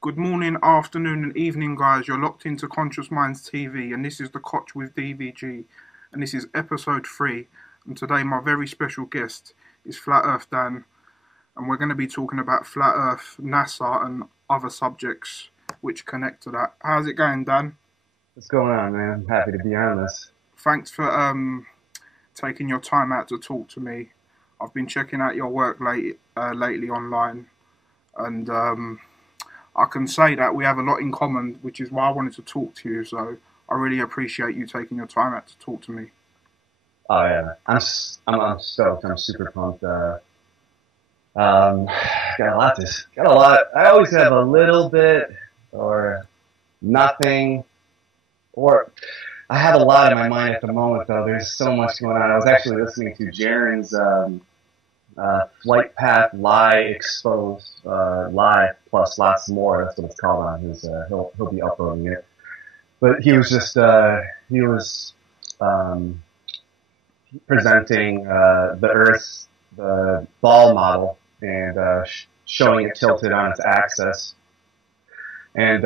Good morning, afternoon, and evening, guys. You're locked into Conscious Minds TV, and this is the Cotch with D.V.G, and this is episode 3. And today, my very special guest is Flat Earth Dan, and we're going to be talking about Flat Earth, NASA, and other subjects which connect to that. How's it going, Dan? What's going on, man? I'm happy to be on this. Thanks for taking your time out to talk to me. I've been checking out your work lately online, and I can say that we have a lot in common, which is why I wanted to talk to you. So I really appreciate you taking your time out to talk to me. Oh yeah, I'm stoked. I'm super pumped. Got a lot. I always have a little bit or nothing, or I have a lot in my mind at the moment. Though there's so much going on. I was actually listening to Jaren's Flight Path Lie Exposed Lie plus lots more. That's what it's called on his. He'll be uploading it. But he was just he was presenting the Earth's the ball model and showing it tilted on its axis, and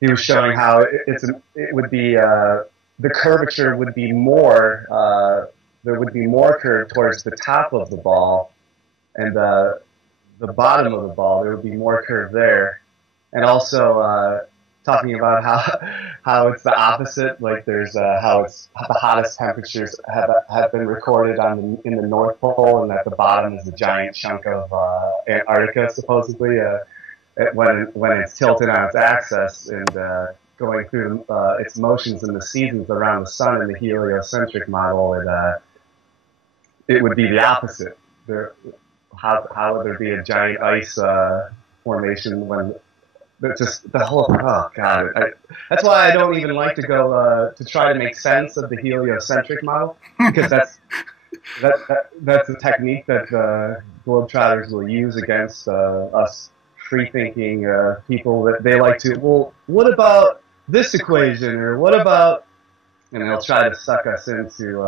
he was showing how it would be the curvature would be more. There would be more curve towards the top of the ball, and the bottom of the ball there would be more curve there, and also talking about how it's the opposite. Like there's how it's the hottest temperatures have been recorded in the North Pole, and at the bottom is a giant chunk of Antarctica supposedly when it's tilted on its axis and going through its motions and the seasons around the sun in the heliocentric model. It would be the opposite. How would there be a giant ice formation when just the whole, oh god, that's why I don't even like to go to try to make sense of the heliocentric model, because that's a technique that globetrotters will use against us free-thinking people. That they like to, well, what about this equation, or what about, and they'll try to suck us into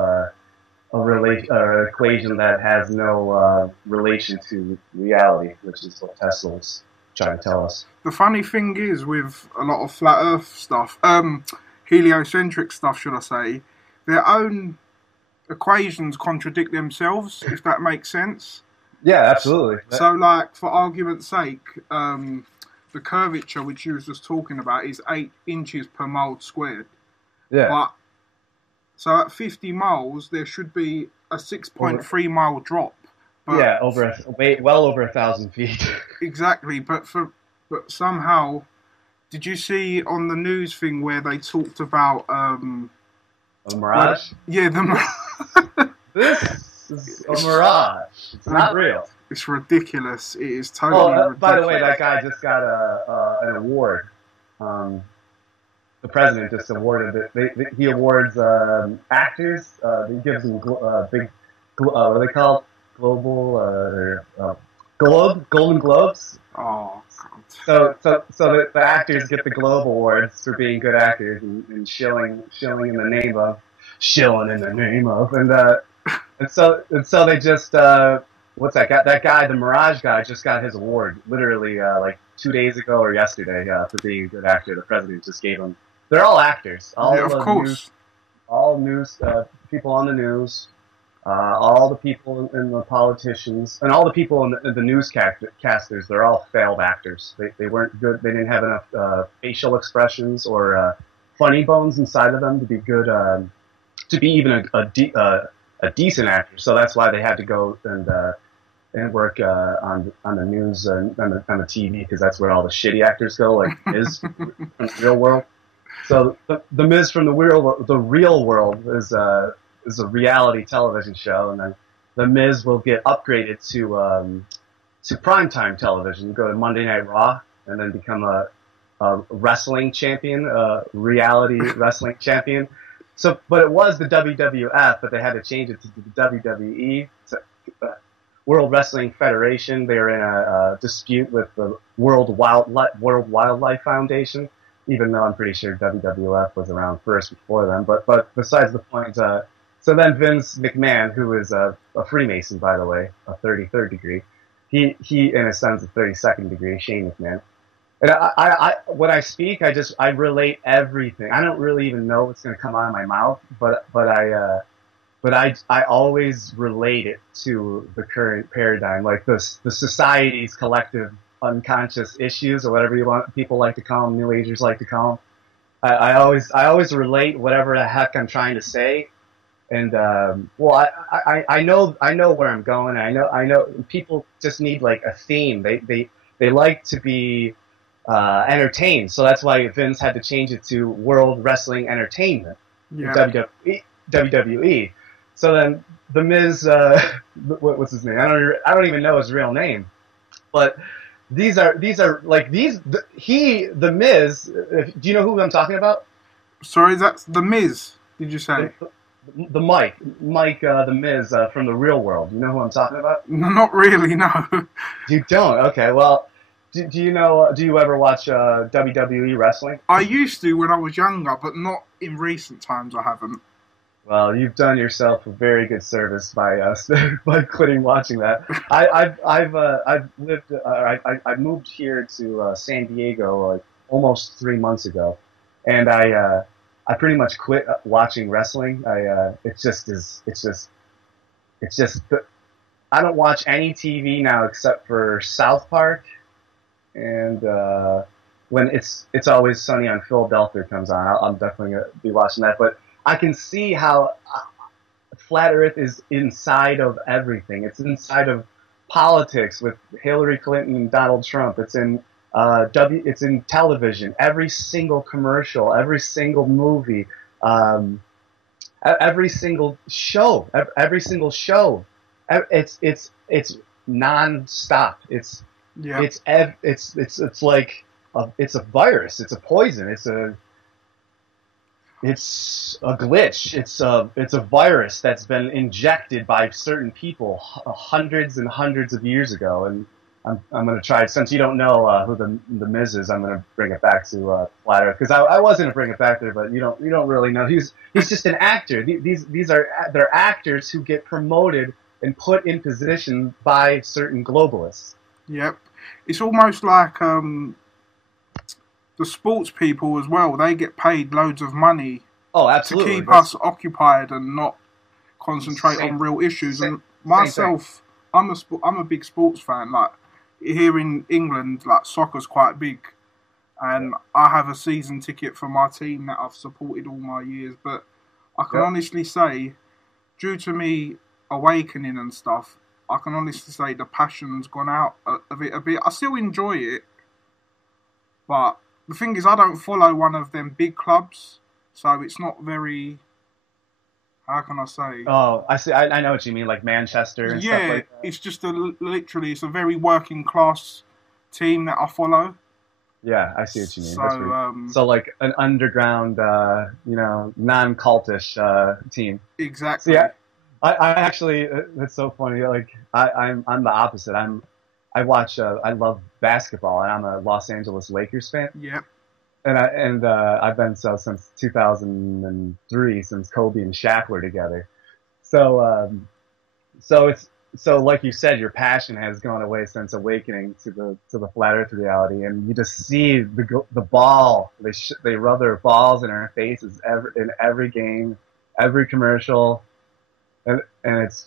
an equation that has no relation to reality, which is what Tesla's trying to tell us. The funny thing is with a lot of flat Earth stuff, heliocentric stuff, should I say, their own equations contradict themselves, if that makes sense. Yeah, absolutely. So, like, for argument's sake, the curvature which you was just talking about is 8 inches per mile squared. Yeah. But so at 50 miles, there should be a 6.3 mile drop. But yeah, well over 1,000 feet. Exactly, but somehow, did you see on the news thing where they talked about a mirage? Yeah, the mirage. This is a mirage. It's not real. It's ridiculous. It is totally ridiculous. By the way, that guy just got an award. The president just awarded it. He awards actors. He gives them big, what are they called? Golden Globes. Oh. So the actors get the Globe Awards for being good actors and shilling in the name of, and so they just what's that guy? That guy, the Mirage guy, just got his award literally like 2 days ago or yesterday for being a good actor. The president just gave him. They're all actors. Yeah, of course. All news people on the news. All the people and the politicians and all the people in the newscasters, they're all failed actors. They weren't good. They didn't have enough facial expressions or funny bones inside of them to be good, to be even a decent actor. So that's why they had to go and work on the news and on the TV, because that's where all the shitty actors go, like Miz from the real world. So the Miz from the real world is a reality television show, and then the Miz will get upgraded to primetime television. Go to Monday Night Raw, and then become a wrestling champion, reality wrestling champion. So, but it was the WWF, but they had to change it to the WWE, World Wrestling Federation. They were in a dispute with the World Wildlife Foundation, even though I'm pretty sure WWF was around first before them. But besides the point. So then Vince McMahon, who is a Freemason, by the way, a 33rd degree, he in a sense a 32nd degree Sheamus, man. And when I speak, I relate everything. I don't really even know what's going to come out of my mouth, but I always relate it to the current paradigm, like the society's collective unconscious issues, or whatever you want people like to call them, New Agers like to call them. I always relate whatever the heck I'm trying to say, and well, I know where I'm going. I know people just need like a theme. They like to be entertained, so that's why Vince had to change it to World Wrestling Entertainment, Yeah. WWE. So then the Miz, what's his name? I don't even know his real name, but these are like the Miz. Do you know who I'm talking about? Sorry, that's the Miz. Did you The, say? the Mike, the Miz from the Real World. You know who I'm talking about? Not really. No. You don't? Okay, well, do you know? Do you ever watch WWE wrestling? I used to when I was younger, but not in recent times. I haven't. Well, you've done yourself a very good service by by quitting watching that. I've lived I moved here to San Diego like almost 3 months ago, and I pretty much quit watching wrestling. It's just I don't watch any TV now except for South Park, and when It's Always Sunny on Philadelphia comes on, I'm definitely gonna be watching that. But I can see how flat Earth is inside of everything. It's inside of politics with Hillary Clinton and Donald Trump. It's in it's in television. Every single commercial, every single movie, every single show, every single show. It's non-stop. Yeah. It's like it's a virus. It's a poison. It's a glitch. It's a virus that's been injected by certain people hundreds and hundreds of years ago. And I'm going to try, since you don't know who the Miz is, I'm going to bring it back to Flat Earth, because I was going to bring it back there, but you don't really know. He's just an actor. They're actors who get promoted and put in position by certain globalists. Yep. It's almost like the sports people as well. They get paid loads of money Oh, to absolutely. keep us occupied and not concentrate Same, on real issues. same, And same thing. myself, I'm a big sports fan. Like here in England, like soccer's quite big, and I have a season ticket for my team that I've supported all my years. But I can Yep. honestly say, due to me awakening and stuff, I can honestly say the passion's gone out of it a bit. I still enjoy it, but the thing is, I don't follow one of them big clubs, so it's not very. How can I say? Oh, I see. I know what you mean, like Manchester and stuff Yeah, like that. it's just literally, it's a very working class team that I follow. Yeah, I see what you mean. So That's weird. So like an underground, non-cultish team. See, exactly. I actually, that's so funny. Like I'm the opposite. I love basketball, and I'm a Los Angeles Lakers fan. Yep. And I've been so since 2003, since Kobe and Shaq were together. So so like you said, your passion has gone away since awakening to the flat Earth reality, and you just see the ball. They rub their balls in our faces in every game, every commercial, and it's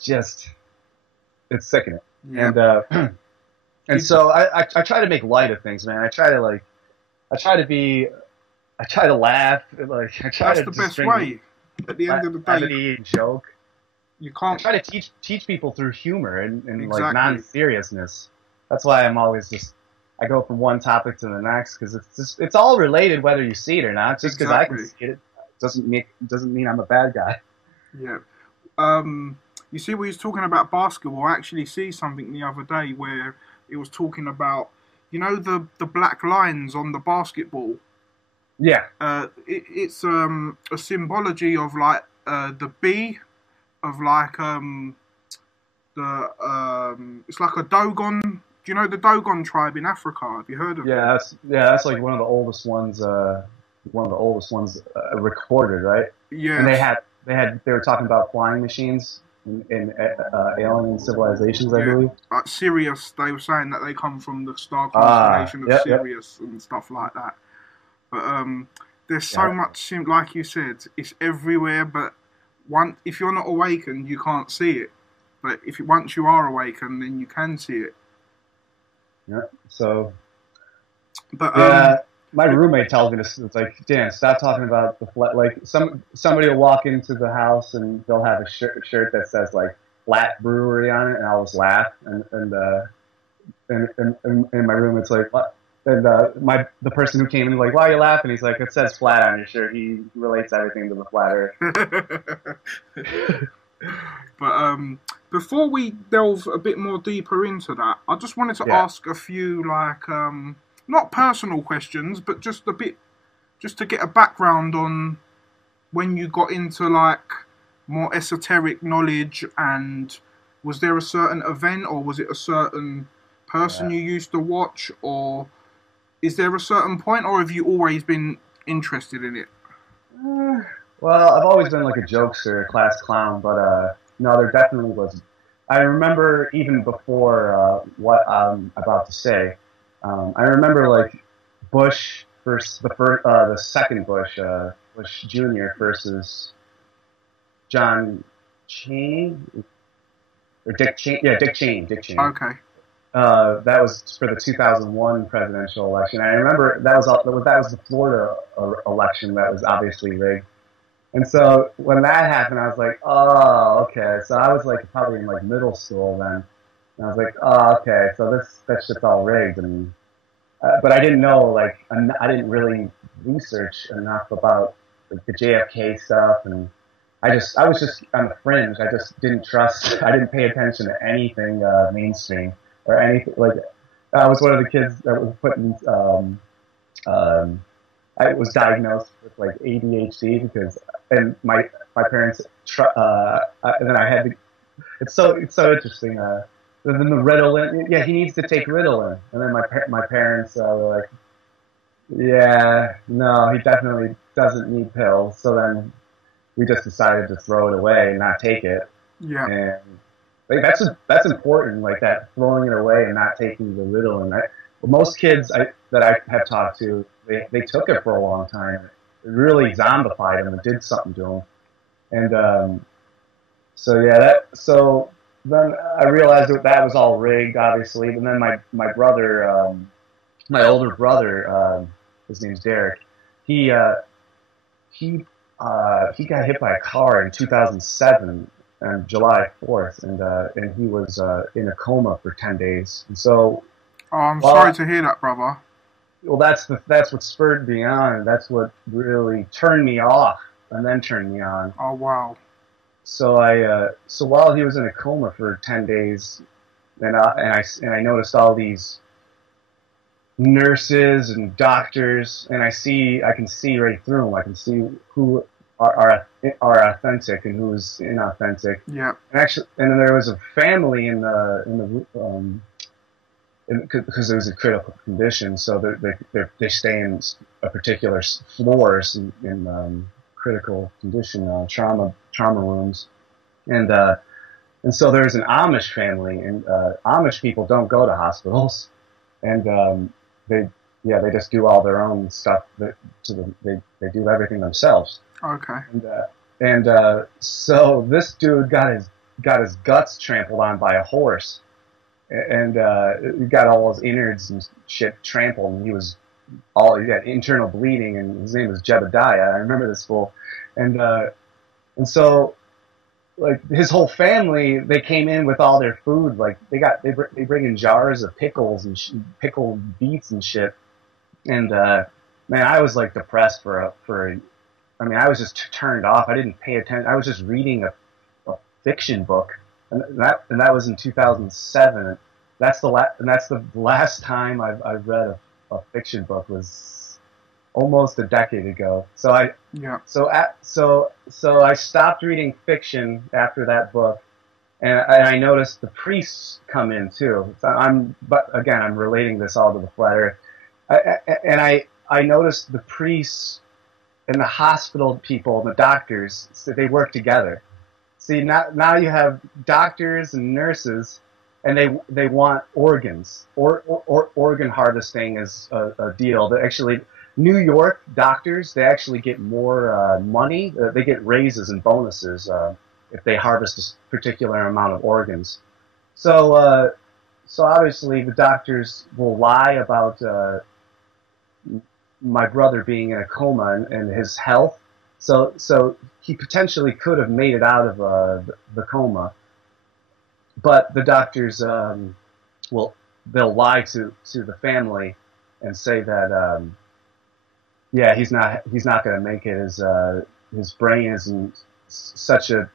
sickening. Yep. And and so I try to make light of things, man. I try to be, I try to laugh, like I try That's to the just best drink way. At the end of the day, levity and joke. you I can't. try to teach people through humor and like Exactly. non-seriousness. That's why I'm always I go from one topic to the next, because it's all related whether you see it or not. Just because I can Exactly. see it doesn't mean I'm a bad guy. Yeah. You see, we was talking about basketball. I actually see something the other day where it was talking about, the black lines on the basketball. Yeah, It's a symbology of like the B of like the it's like a Dogon. Do you know the Dogon tribe in Africa? Have you heard of it? that's like one of the oldest ones. One of the oldest ones recorded, right? Yeah. And they were talking about flying machines in alien civilizations, I Yeah, believe. like Sirius, they were saying that they come from the star Ah, constellation of yep, yep, Sirius and stuff like that. But there's so yeah. much, like you said, it's everywhere. But if you're not awakened, you can't see it. But if once you are awakened, then you can see it. Yeah. So, But yeah, my roommate tells me this. It's like, Dan, stop talking about the flat. Like, somebody will walk into the house and they'll have a shirt that says like Flat Brewery on it, and I'll just laugh. And my roommate's like, what? And the person who came in like, why are you laughing? He's like, it says flat on your shirt. He relates everything to the flat Earth. but before we delve a bit more deeper into that, I just wanted to Yeah. ask a few not personal questions, but just a bit, just to get a background on when you got into like more esoteric knowledge, and was there a certain event or was it a certain person Yeah. you used to watch, or is there a certain point, or have you always been interested in it? Well, I've always been like a jokester, a class clown, but no, there definitely was. I remember even before what I'm about to say. I remember like Bush versus the second Bush, Bush Jr. versus John Cheney or Dick Cheney. Yeah, Dick Cheney. Dick Cheney. Okay. That was for the 2001 presidential election. I remember that was the Florida election that was obviously rigged. And so when that happened, I was like, oh, okay. So I was like probably in like middle school then. And I was like, oh, okay. So that shit's all rigged. And but I didn't know, like, I didn't really research enough about like, the JFK stuff, and I was just on the fringe. I just didn't trust. I didn't pay attention to anything mainstream or anything. Like, I was one of the kids that was put in. I was diagnosed with like ADHD and my parents. And then I had to. It's so interesting. Then the Ritalin, yeah, he needs to take Ritalin. And then my parents were like, yeah, no, he definitely doesn't need pills. So then we just decided to throw it away and not take it. Yeah. And like that's important, like that throwing it away and not taking the Ritalin. Most kids that I have talked to, they took it for a long time. It really zombified them and did something to them. And so yeah, so then I realized that was all rigged, obviously. And then my brother, my older brother, his name's Derek. He he got hit by a car in 2007 on July 4th, and he was in a coma for 10 days. And so, Oh, I'm sorry to hear that, brother. well, that's what spurred me on. That's what really turned me off, and then turned me on. Oh, wow. So while he was in a coma for 10 days, and I noticed all these nurses and doctors, and I can see right through them. I can see who are authentic and who's inauthentic. Yeah. And then there was a family in the because it was a critical condition, so they stay in a particular floors in critical condition, trauma rooms, and so there's an Amish family, and Amish people don't go to hospitals, and they just do all their own stuff. They do everything themselves. Okay. And so this dude got his guts trampled on by a horse, and he got all his innards and shit trampled, and he had internal bleeding, and his name was Jebediah. I remember this fool, and so like his whole family, they came in with all their food, like they bring in jars of pickles and pickled beets and shit, and man, I was like depressed I mean, I was just turned off. I didn't pay attention. I was just reading a fiction book, and that was in 2007. That's the last time I've read a fiction book, was almost a decade ago. So I stopped reading fiction after that book, and I noticed the priests come in too. But again, I'm relating this all to the flat Earth. I noticed the priests and the hospital people and the doctors, so they work together. See, now you have doctors and nurses, and they want organs. Or organ harvesting is a deal. They actually, New York doctors, they actually get more money. They get raises and bonuses if they harvest a particular amount of organs. So, so obviously the doctors will lie about my brother being in a coma and his health. So he potentially could have made it out of the coma, but the doctors they'll lie to the family and say that yeah, he's not going to make it. His brain is in such a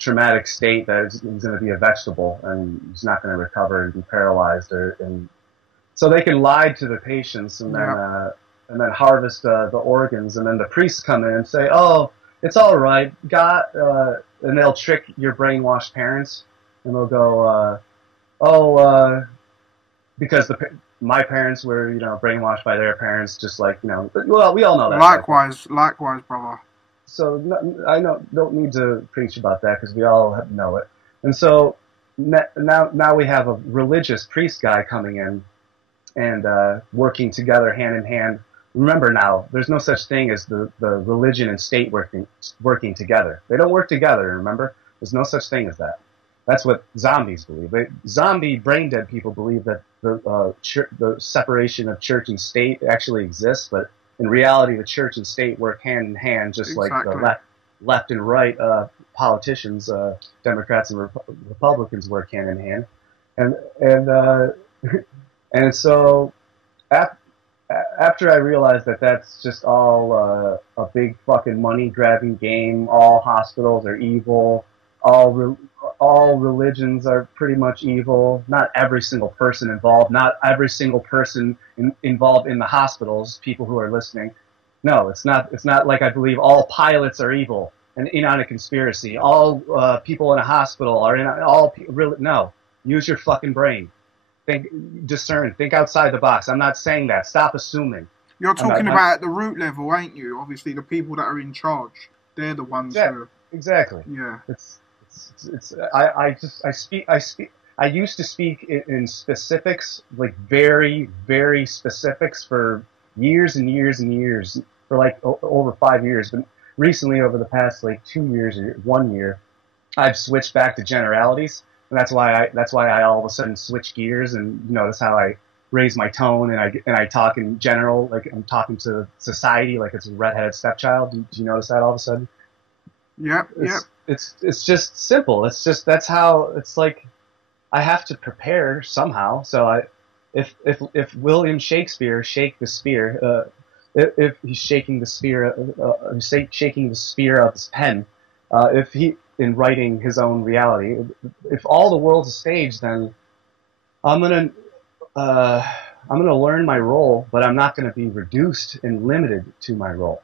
traumatic state that he's going to be a vegetable and he's not going to recover and be paralyzed, and so they can lie to the patients and then harvest the organs, and then the priests come in and say, "Oh, it's all right, God," and they'll trick your brainwashed parents, and they'll go, "Oh, because my parents were, brainwashed by their parents, just like, well, we all know that." Likewise, brother. So I don't need to preach about that because we all know it. And so now we have a religious priest guy coming in and working together hand in hand. Remember now, there's no such thing as the religion and state working together. They don't work together, remember? There's no such thing as that. That's what zombies believe. Zombie brain-dead people believe that the separation of church and state actually exists, but in reality, the church and state work hand in hand, just like the left and right politicians, Democrats and Republicans work hand in hand. And so after I realized that that's just all a big fucking money-grabbing game, all hospitals are evil, all religions are pretty much evil, not every single person involved, not every single person involved in the hospitals, people who are listening. No, it's not like I believe all pilots are evil and in on a conspiracy. All people in a hospital are no. Use your fucking brain. Think, discern, think outside the box. I'm not saying that. Stop assuming. You're talking about at the root level, ain't you? Obviously, the people that are in charge, they're the ones who... Exactly. Yeah. I used to speak in specifics, like very, very specifics for years and years and years, for like over 5 years. But recently, over the past like 2 years or 1 year, I've switched back to generalities. And that's why I all of a sudden switch gears, and you notice how I raise my tone and I talk in general, like I'm talking to society like it's a redheaded stepchild. Do you notice that all of a sudden? Yeah. It's just simple. It's just, that's how it's like. I have to prepare somehow. So if William Shakespeare shake the spear, if he's shaking the spear, shaking the spear of his pen, if he in writing his own reality, if all the world's a stage, then I'm gonna learn my role, but I'm not gonna be reduced and limited to my role.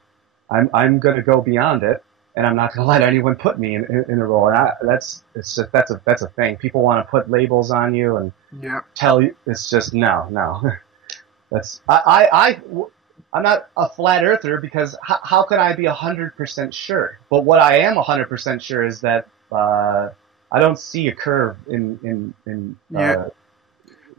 I'm gonna go beyond it, and I'm not gonna let anyone put me in a role. And that's a thing. People want to put labels on you and tell you. It's just no. That's I'm not a flat earther, because how can I be 100% sure? But what I am 100% sure is that I don't see a curve in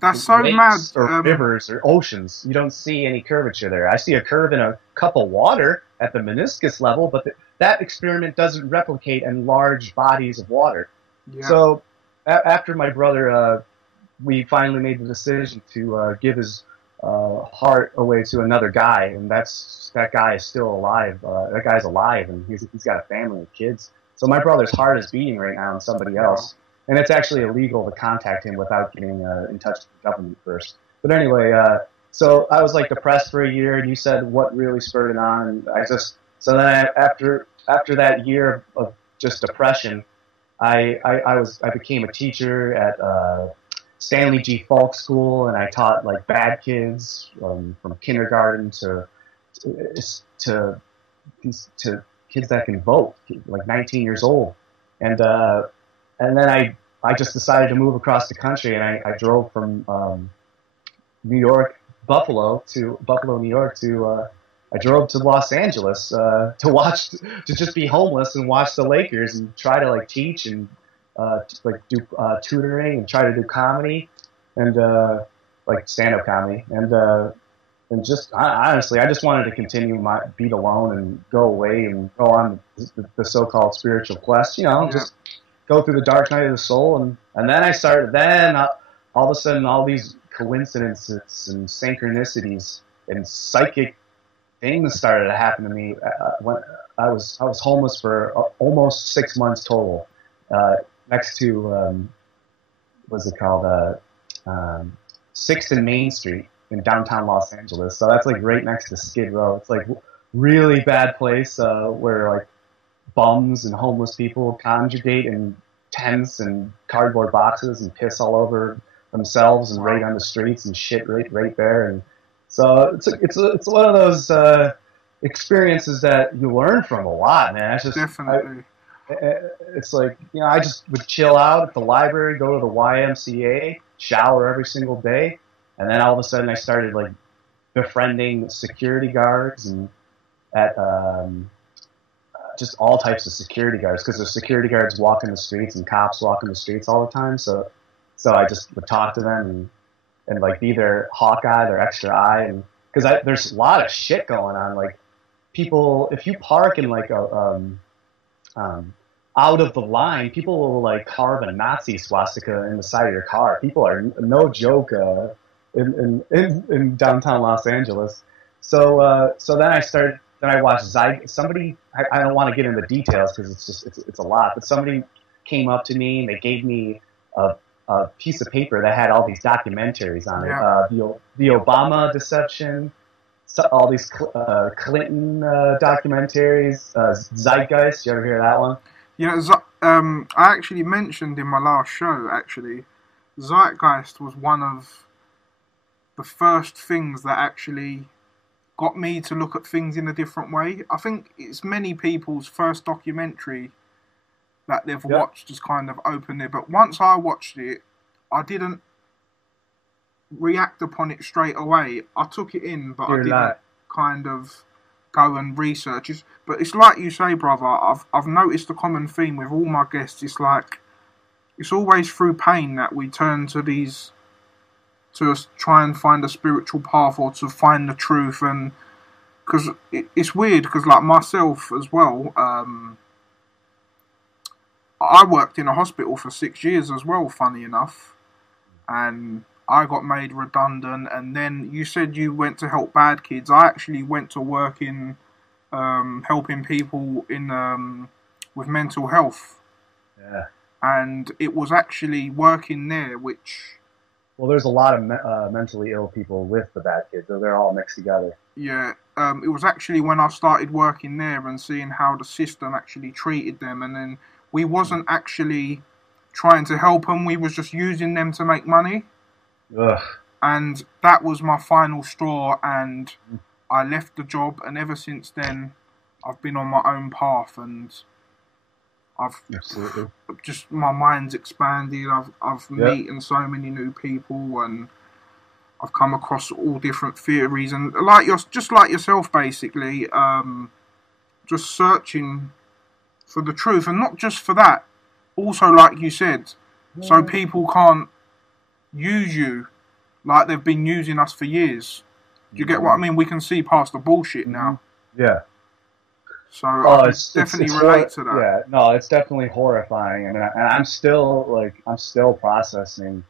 that's so mad. Or rivers or oceans. You don't see any curvature there. I see a curve in a cup of water at the meniscus level, but that experiment doesn't replicate in large bodies of water. Yeah. So after my brother, we finally made the decision to give his heart away to another guy, and that guy is still alive. That guy's alive, and he's got a family and kids. So my brother's heart is beating right now on somebody else, and it's actually illegal to contact him without getting in touch with the government first. But anyway, so I was like depressed for a year, and you said what really spurred it on, and so then after that year of just depression, I became a teacher at Stanley G. Falk School, and I taught like bad kids from kindergarten to kids that can vote, like 19 years old, and then I just decided to move across the country, and I drove from Buffalo, New York to I drove to Los Angeles to just be homeless and watch the Lakers and try to like teach and like do tutoring and try to do comedy and like stand-up comedy and just honestly, I just wanted to continue my beat alone and go away and go on the so-called spiritual quest. You know, Yeah. just go through the dark night of the soul, and then I started. Then all of a sudden, all these coincidences and synchronicities and psychic things started to happen to me. When I was homeless for almost 6 months total, next to what's it called, Sixth and Main Street in downtown Los Angeles. So that's like right next to Skid Row. It's like really bad place where like bums and homeless people congregate in tents and cardboard boxes and piss all over themselves and right on the streets and shit right there. And so it's one of those experiences that you learn from a lot, man. It's just Definitely. it's like, you know, I just would chill out at the library, go to the YMCA, shower every single day, and then all of a sudden I started like befriending security guards and at just all types of security guards, because the security guards walk in the streets and cops walk in the streets all the time. So I just would talk to them and like be their Hawkeye, their extra eye, and because there's a lot of shit going on. Like people, if you park in like a out of the line, people will like carve a Nazi swastika in the side of your car. People are no joke in downtown Los Angeles. So then I started. Then I watched somebody. I don't want to get into details because it's a lot. But somebody came up to me and they gave me a piece of paper that had all these documentaries on it. Yeah. The Obama deception, all these Clinton documentaries, Zeitgeist. You ever hear that one? Yeah, I actually mentioned in my last show, actually, Zeitgeist was one of the first things that actually got me to look at things in a different way. I think it's many people's first documentary that they've watched has kind of opened it. But once I watched it, I didn't react upon it straight away. I took it in, but I didn't kind of go and research it. But it's like you say, brother, I've noticed a common theme with all my guests. It's like, it's always through pain that we turn to these, to try and find a spiritual path or to find the truth. And because it's weird, because like myself as well, I worked in a hospital for 6 years as well, funny enough, and I got made redundant. And then you said you went to help bad kids. I actually went to work in helping people in with mental health. Yeah. And it was actually working there, which... Well, there's a lot of mentally ill people with the bad kids. They're all mixed together. Yeah. It was actually when I started working there and seeing how the system actually treated them. And then we wasn't actually trying to help them. We was just using them to make money. Ugh. And that was my final straw. And I left the job. And ever since then, I've been on my own path. And I've just, my mind's expanded. I've meeting so many new people, and I've come across all different theories, and just like yourself, basically, just searching for the truth, and not just for that. Also, like you said, so people can't use you like they've been using us for years. Do you get what I mean? We can see past the bullshit now. Yeah. So I definitely relate to that. Yeah, no, it's definitely horrifying, and I'm still processing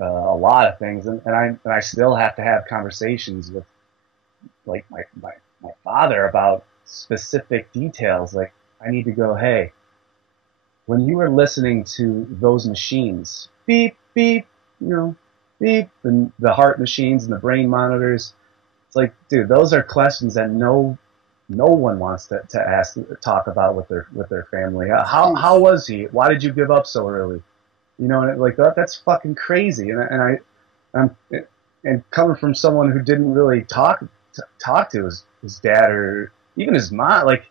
a lot of things, and I still have to have conversations with like my father about specific details. Like I need to go, hey, when you were listening to those machines, beep beep, beep, and the heart machines and the brain monitors, it's like, dude, those are questions that no one wants to talk about with their family. How was he? Why did you give up so early? And like that's fucking crazy. And coming from someone who didn't really talk to his dad or even his mom, like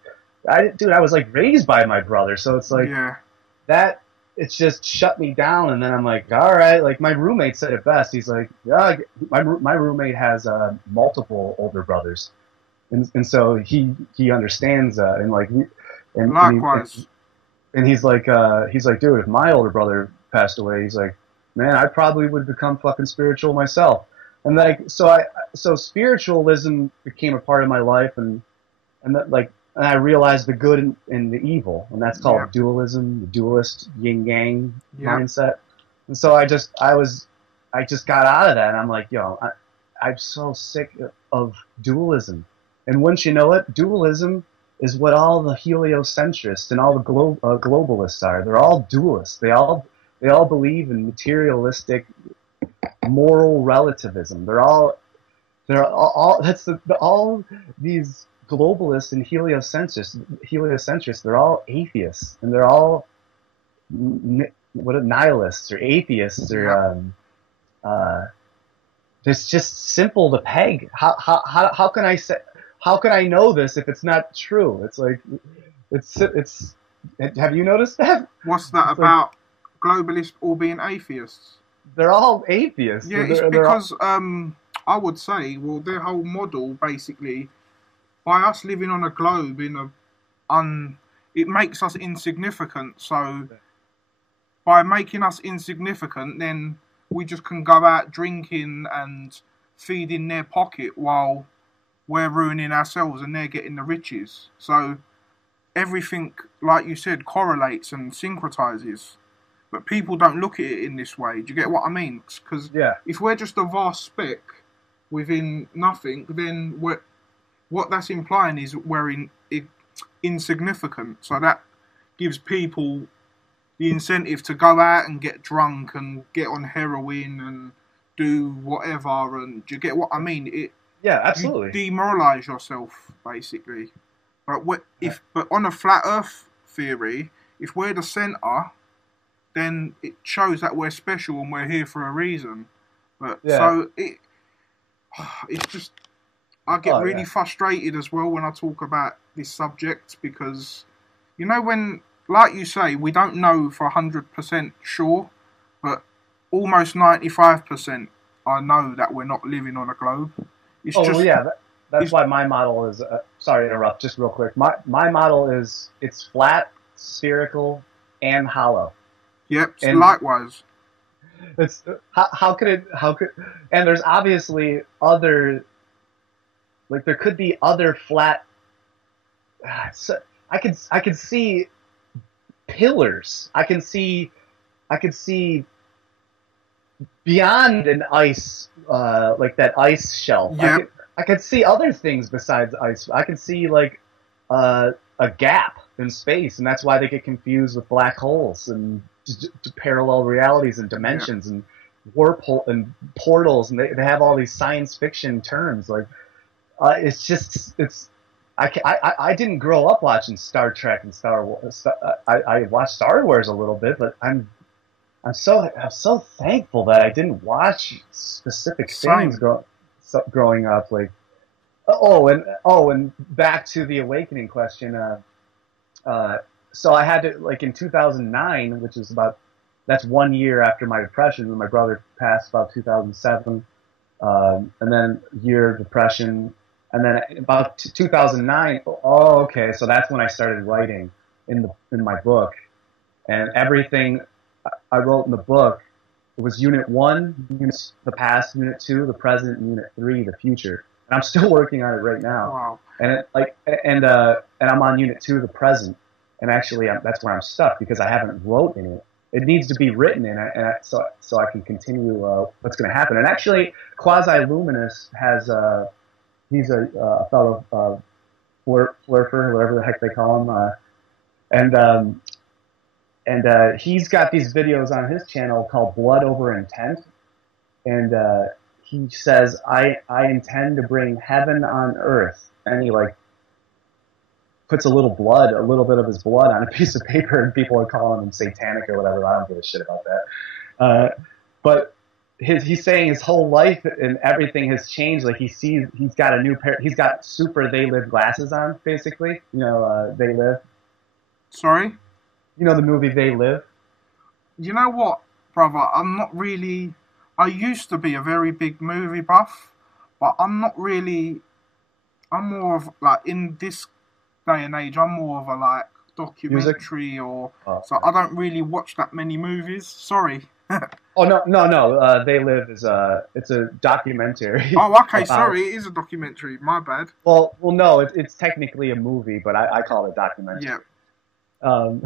I was like raised by my brother, so it's like that. It's just shut me down, and then I'm like, all right. Like my roommate said it best. He's like, yeah, my roommate has multiple older brothers. and so he understands that, and like Likewise. and he's like, dude, if my older brother passed away, he's like, man, I probably would become fucking spiritual myself. And like, so spiritualism became a part of my life, and that, like, and I realized the good and the evil, and that's Yeah. called dualism, the dualist yin yang Yeah. mindset. And so I just got out of that, and I'm like, yo, I'm so sick of dualism. And once you know it, dualism is what all the heliocentrists and all the globalists are. They're all dualists. They all believe in materialistic moral relativism. They're all all these globalists and heliocentrists. They're all atheists, and they're all nihilists or atheists or it's just simple to peg. How can I say? How can I know this if it's not true? It's like it's. Have you noticed that? What's that It's about? Globalists all being atheists. they're all atheists. Yeah, it's because I would say, well, their whole model basically, by us living on a globe it makes us insignificant. So by making us insignificant, then we just can go out drinking and feeding their pocket while we're ruining ourselves and they're getting the riches. So everything, like you said, correlates and syncretizes. But people don't look at it in this way. Do you get what I mean? Because if we're just a vast speck within nothing, then what that's implying is we're insignificant. So that gives people the incentive to go out and get drunk and get on heroin and do whatever. And do you get what I mean? Absolutely. You demoralize yourself, basically. But on a flat Earth theory, if we're the center, then it shows that we're special and we're here for a reason. So it's just, I get really frustrated as well when I talk about this subject, because you know, when, like you say, we don't know for 100% sure, but almost 95% I know that we're not living on a globe. It's that's why my model is. Sorry to interrupt, just real quick. My model is it's flat, spherical, and hollow. Yep, and likewise. It's how could and there's obviously other, like, there could be other flat. So I could see pillars. I could see beyond an ice, like that ice shelf. Yep. I could see other things besides ice. I could see like a gap in space, and that's why they get confused with black holes and parallel realities and dimensions and warp and portals, and they have all these science fiction terms. Like I didn't grow up watching Star Trek and Star Wars. I watched Star Wars a little bit, but I'm so thankful that I didn't watch specific things growing up. Like and back to the awakening question. So I had to, like, in 2009, which is that's 1 year after my depression, when my brother passed, about 2007, and then year of depression, and then about 2009. Oh, okay, so that's when I started writing in my book, and everything I wrote in the book, it was Unit 1, the past; Unit 2, the present; and Unit 3, the future. And I'm still working on it right now. Wow. And I'm on Unit 2, the present. And actually, that's where I'm stuck, because I haven't wrote in it. It needs to be written in, so I can continue what's going to happen. And actually, Quasi-Luminous has he's a fellow flirter, whatever the heck they call him, and he's got these videos on his channel called Blood Over Intent, and he says, I intend to bring heaven on earth, and he puts a little bit of his blood on a piece of paper, and people are calling him satanic or whatever. I don't give a shit about that. But he's saying his whole life and everything has changed. Like, he's got a new pair. He's got super They Live glasses on, basically. You know, They Live. Sorry? You know the movie They Live? You know what, brother? I'm not really. I used to be a very big movie buff, but I'm not I'm more of like in this day and age. I'm more of a like Music? documentary or Oh, so. I don't really watch that many movies. Sorry. oh no, no, no. They Live is it's a documentary Oh, okay. about. Sorry, it is a documentary. My bad. Well, no, it's technically a movie, but I call it documentary. Yeah. Um,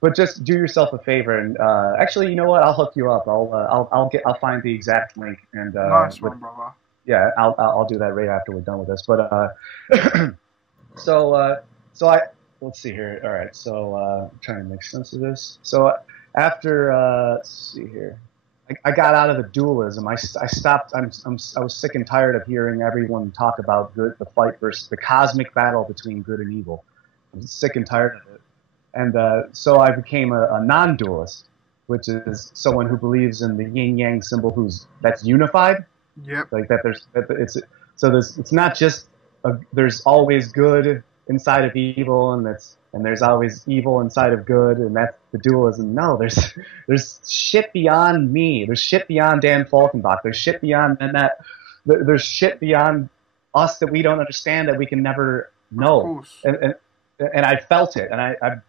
but just do yourself a favor and actually, you know what? I'll hook you up. I'll find the exact link and Nice one, brother. yeah, I'll do that right after we're done with this. But so so I let's see here. All right, so I'm trying to make sense of this. So after let's see here. I got out of the dualism. I stopped. I was sick and tired of hearing everyone talk about the fight versus the cosmic battle between good and evil. I was sick and tired of it. And so I became a non-dualist, which is someone who believes in the yin-yang symbol that's unified. Yep. Like that it's not just there's always good inside of evil and there's always evil inside of good, and that's the dualism. No, there's shit beyond me. There's shit beyond Dan Falkenbach. There's shit beyond Annette. There's shit beyond us that we don't understand, that we can never know. Of course. And I felt it, and I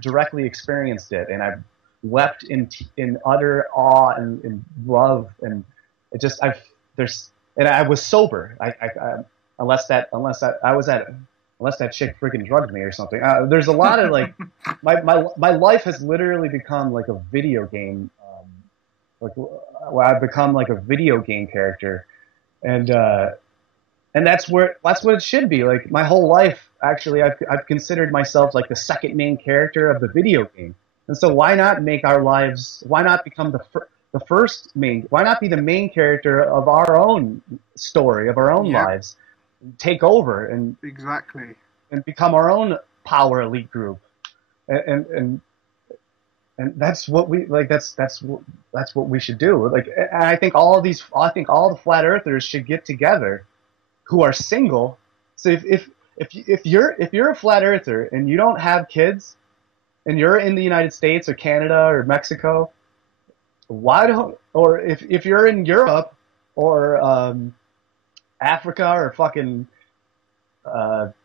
directly experienced it, and I wept in utter awe and in love, and it just and I was sober. Unless that chick freaking drugged me or something. There's a lot of like my life has literally become like a video game. Where I've become like a video game character, and that's what it should be. Like my whole life, actually, I've considered myself like the second main character of the video game. And so why not make our lives? Why not become the first main? Why not be the main character of our own story, of our own lives? Take over and exactly and become our own power elite group, and that's what we like. That's what we should do. Like, and I think all the flat earthers should get together, who are single. So if you're a flat earther and you don't have kids, and you're in the United States or Canada or Mexico, or if you're in Europe or Africa or fucking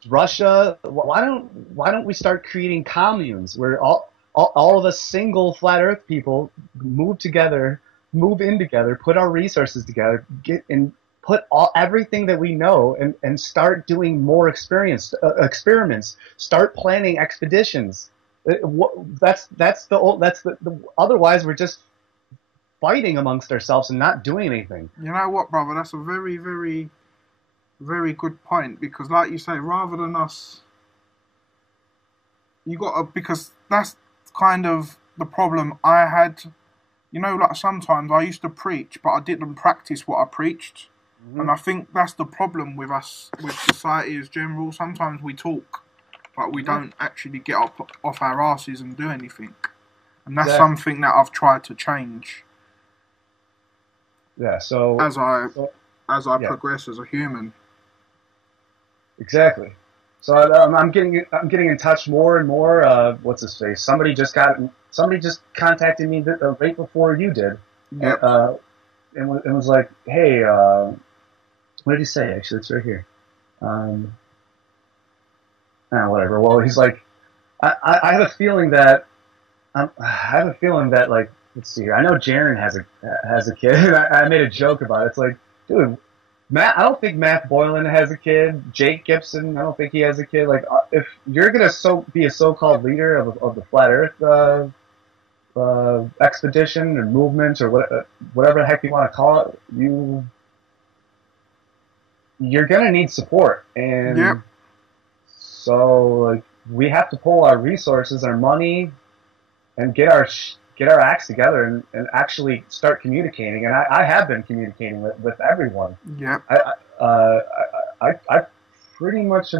Russia, why don't we start creating communes where all of us single flat Earth people move in together, put our resources together, put everything that we know and start doing more experiments, start planning expeditions. Otherwise we're just fighting amongst ourselves and not doing anything. You know what, brother? That's a very, very, very good point, because like you say, rather than us, because that's kind of the problem I had. You know, like sometimes I used to preach, but I didn't practice what I preached. Mm-hmm. And I think that's the problem with us, with society as general. Sometimes we talk, but we don't actually get up off our asses and do anything. And that's something that I've tried to change. Yeah. So as I progress as a human. Exactly. So I'm getting in touch more and more. What's his face? Somebody just contacted me right before you did. Yep. And was like, hey, what did he say? Actually, it's right here. Whatever. Well, he's like, I have a feeling that like, let's see here. I know Jaren has a kid. I made a joke about it. It's like, dude, I don't think Matt Boylan has a kid. Jake Gibson, I don't think he has a kid. Like, if you're gonna be a so-called leader of the Flat Earth expedition or movement or whatever the heck you want to call it, you're gonna need support. And so, like, we have to pull our resources, our money, and get our acts together and actually start communicating. And I have been communicating with everyone. Yeah. I pretty much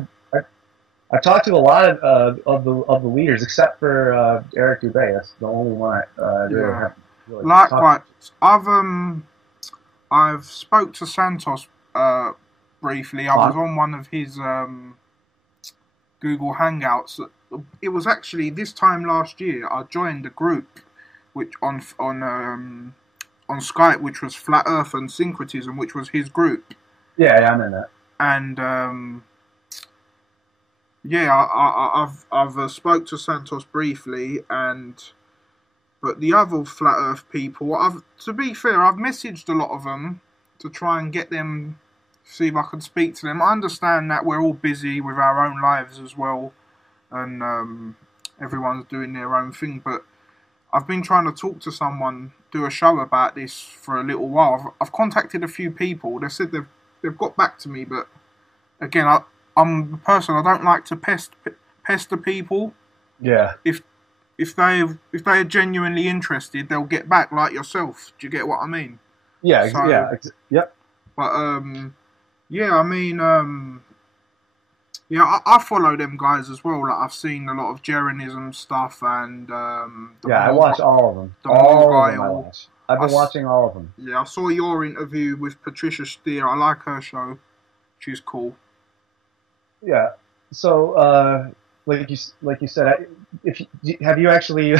I talked to a lot of the leaders except for Eric Dubé. That's the only one I really have really likewise. I've spoke to Santos briefly. I was on one of his Google Hangouts. It was actually this time last year. I joined a group which on Skype, which was Flat Earth and Syncretism, which was his group. Yeah, I'm in that. and yeah, I've spoke to Santos briefly, but the other flat Earth people, to be fair, I've messaged a lot of them to try and get them, see if I can speak to them. I understand that we're all busy with our own lives as well, and everyone's doing their own thing, but I've been trying to talk to someone, do a show about this for a little while. I've contacted a few people. They said they've got back to me, but again, I'm the person, I don't like to pester people. Yeah. If they're genuinely interested, they'll get back, like yourself. Do you get what I mean? Yeah. So, yeah. Yep. But yeah, I mean, yeah, I follow them guys as well. Like, I've seen a lot of Jeranism stuff, and I watch all of them. I've been watching all of them. Yeah, I saw your interview with Patricia Steer. I like her show. She's cool. Yeah. So, like you said, have you actually,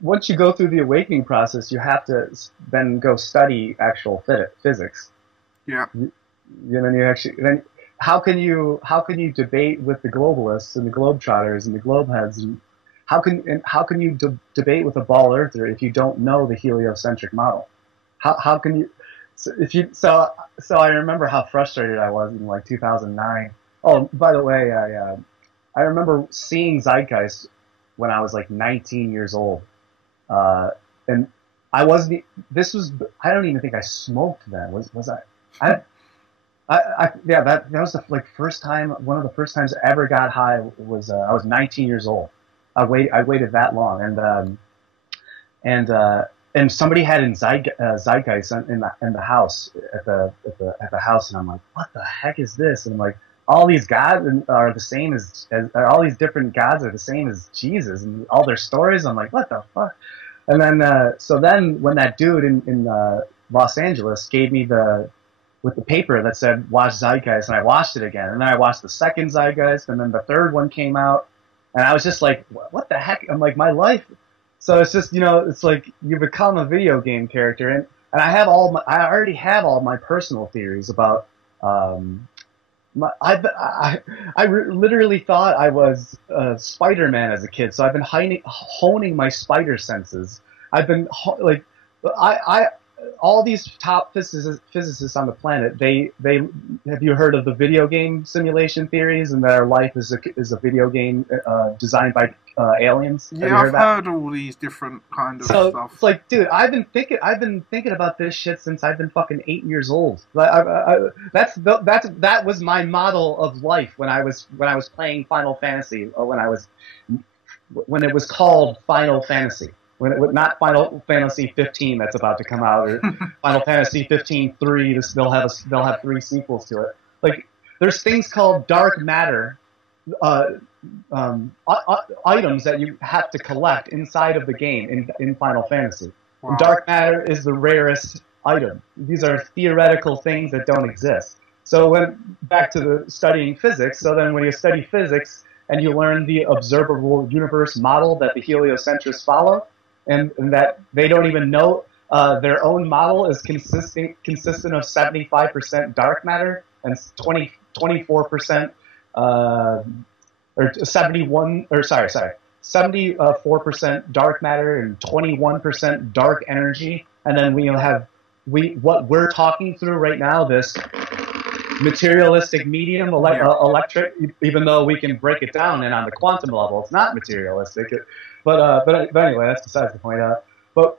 once you go through the awakening process, you have to then go study actual physics. Yeah. Then how can you debate with the globalists and the globetrotters and the globeheads? And how can you debate with a ball earther if you don't know the heliocentric model? How can you? So I remember how frustrated I was in like 2009. Oh, by the way, I remember seeing Zeitgeist when I was like 19 years old, and I wasn't. I don't even think I smoked then. Was I? Yeah, that was the first time. One of the first times I ever got high was I was 19 years old. I waited that long, and somebody had in Zeitgeist in the house at the house, and I'm like, what the heck is this? And I'm like, all these gods are the same as all these different gods are the same as Jesus, and all their stories. I'm like, what the fuck? And then so then when that dude in Los Angeles gave me with the paper that said watch Zeitgeist, and I watched it again, and then I watched the second Zeitgeist, and then the third one came out, and I was just like, what the heck? I'm like, my life. So it's just, it's like you become a video game character, and I already have all my personal theories about. I literally thought I was Spider-Man as a kid, so I've been honing my spider senses. I've been all these top physicists on the planet. They have you heard of the video game simulation theories, and that our life is a video game designed by aliens? Yeah, I've heard all these different kind of stuff. So it's like, dude, I've been thinking about this shit since I've been fucking 8 years old. That was my model of life when I was playing Final Fantasy, or when it was called Final Fantasy. Not Final Fantasy 15 that's about to come out, or Final Fantasy 15-3. They'll have 3 sequels to it. Like, there's things called dark matter items that you have to collect inside of the game in Final Fantasy. Wow. Dark matter is the rarest item. These are theoretical things that don't exist. So back to the studying physics. So then when you study physics and you learn the observable universe model that the heliocentrists follow, and that they don't even know their own model is consistent of 75% dark matter and 24% or 74% dark matter and 21% dark energy, and then what we're talking through right now, this materialistic medium electric, even though we can break it down, and on the quantum level it's not materialistic. But anyway, that's besides the point. So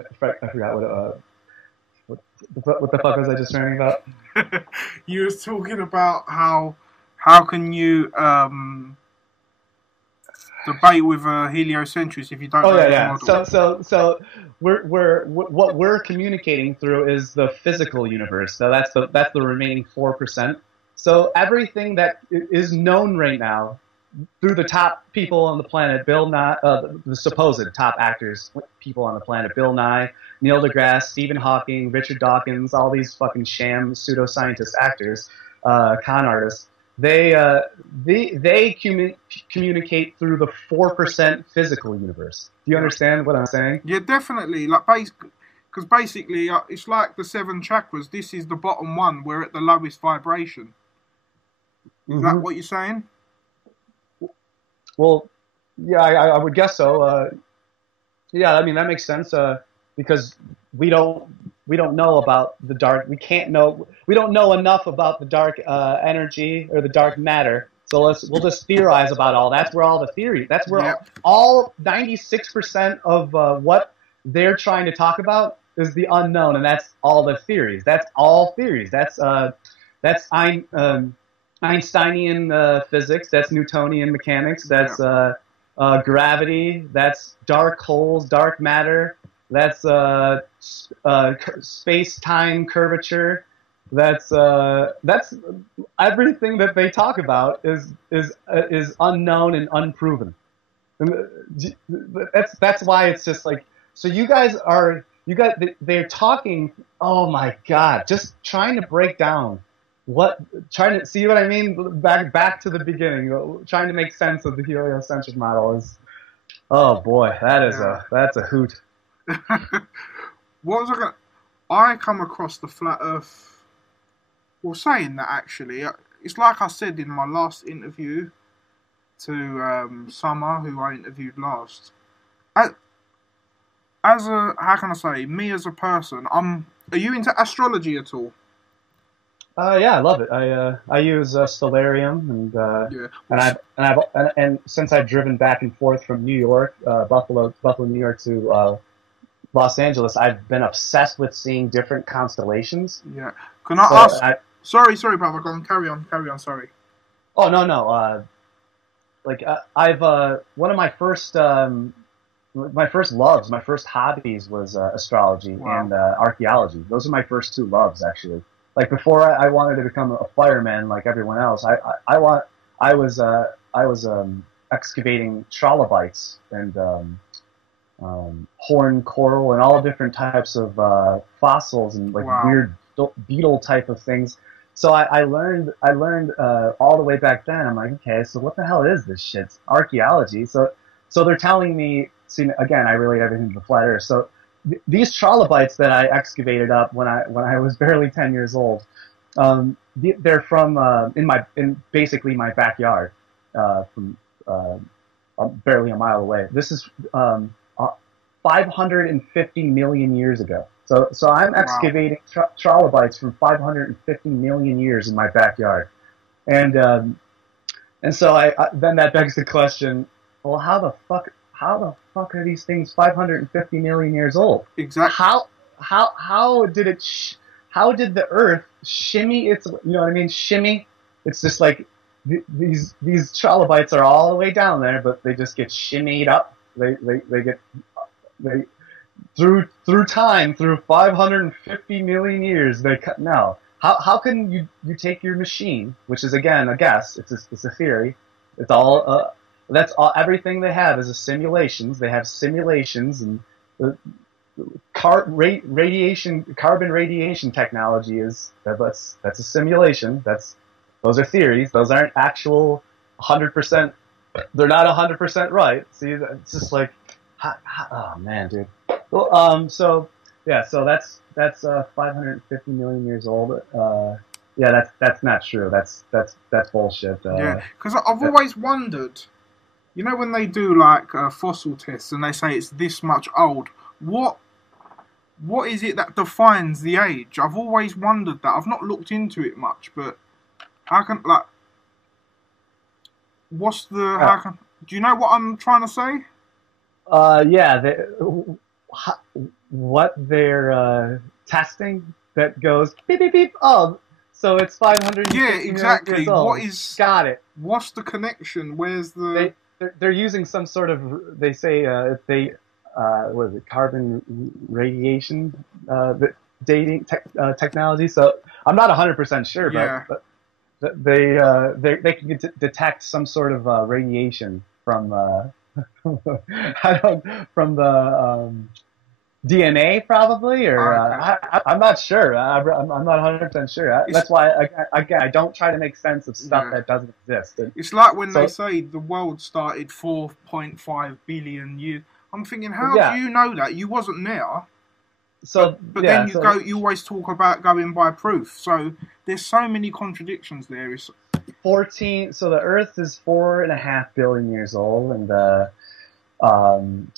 I forgot what the fuck was I just learning about? You was talking about how can you debate with heliocentrics if you don't know the model. So what we're communicating through is the physical universe. So that's the remaining 4%. So everything that is known right now through the top people on the planet, Bill Nye, the supposed top people on the planet, Bill Nye, Neil deGrasse, Stephen Hawking, Richard Dawkins, all these fucking sham pseudoscientist actors, con artists, they communicate through the 4% physical universe. Do you understand what I'm saying? Yeah, definitely. Like, basically, Because basically, it's like the 7 chakras. This is the bottom one. We're at the lowest vibration. Is that what you're saying? Well, yeah, I would guess so. Yeah, I mean that makes sense. Because we don't know about the dark. We can't know. We don't know enough about the dark energy or the dark matter. So we'll just theorize about all. That's where all the theory. That's where all 96% of what they're trying to talk about is the unknown, and that's all the theories. That's all theories. That's Einsteinian physics. That's Newtonian mechanics. That's gravity. That's dark holes, dark matter. That's space-time curvature. That's everything that they talk about is unknown and unproven. And that's why it's just like, so they're talking. Oh my God, just trying to break down trying to see what I mean. Back to the beginning, trying to make sense of the heliocentric model is. Oh boy, that's a hoot. What was I going? I come across the flat Earth. Well, saying that actually, it's like I said in my last interview to Summer, who I interviewed last. As a, how can I say, me as a person, are you into astrology at all? Yeah, I love it. I use Stellarium and since I've driven back and forth from New York, Buffalo, New York to Los Angeles, I've been obsessed with seeing different constellations. Yeah. Can I ask? Sorry, brother. Go on. Carry on. Sorry. Oh no. I've one of my first loves, my first hobbies was astrology and archaeology. Those are my first two loves, actually. Like before, I wanted to become a fireman like everyone else. I was excavating trilobites and horn coral and all different types of fossils and like weird beetle type of things. So I learned all the way back then. I'm like, okay, so what the hell is this shit? It's archaeology. So they're telling me. See, again, I relate everything to the flat Earth. So these trilobites that I excavated up when I was barely 10 years old, they're from in basically my backyard, from barely a mile away. This is 550 million years ago. So I'm excavating trilobites from 550 million years in my backyard, and so then that begs the question: well, how the fuck are these things 550 million years old? Exactly. How did the Earth shimmy its, you know what I mean? Shimmy. It's just like these trilobites are all the way down there, but they just get shimmied up. They through time, through 550 million years, they cut. Now, how can you take your machine, which is again a guess, it's a theory, it's all that's all. Everything they have is a simulations. They have simulations and carbon radiation technology is that's a simulation. Those are theories. Those aren't actual 100%. They're not 100% right. See, it's just like, oh man, dude. Well, so that's 550 million years old. Yeah, that's not true. That's bullshit. Yeah, because I've always wondered. You know when they do like fossil tests and they say it's this much old, what is it that defines the age? I've always wondered that. I've not looked into it much, but how can what's the do you know what I'm trying to say? Yeah, what they're testing that goes beep beep beep. Oh, so it's 500. Yeah, exactly. Years old. What is? Got it. What's the connection? Where's the? They're using some sort of. They say what is it? Carbon radiation dating technology. So I'm not 100% sure, but they can detect some sort of radiation from from the DNA probably, or I'm not sure. I'm not 100% sure. That's why I don't try to make sense of stuff that doesn't exist. It's like when they say the world started 4.5 billion years. I'm thinking, how do you know that? You wasn't there. So But then yeah, you so go. You always talk about going by proof. So there's so many contradictions there. It's 14. So the Earth is 4.5 billion years old, um,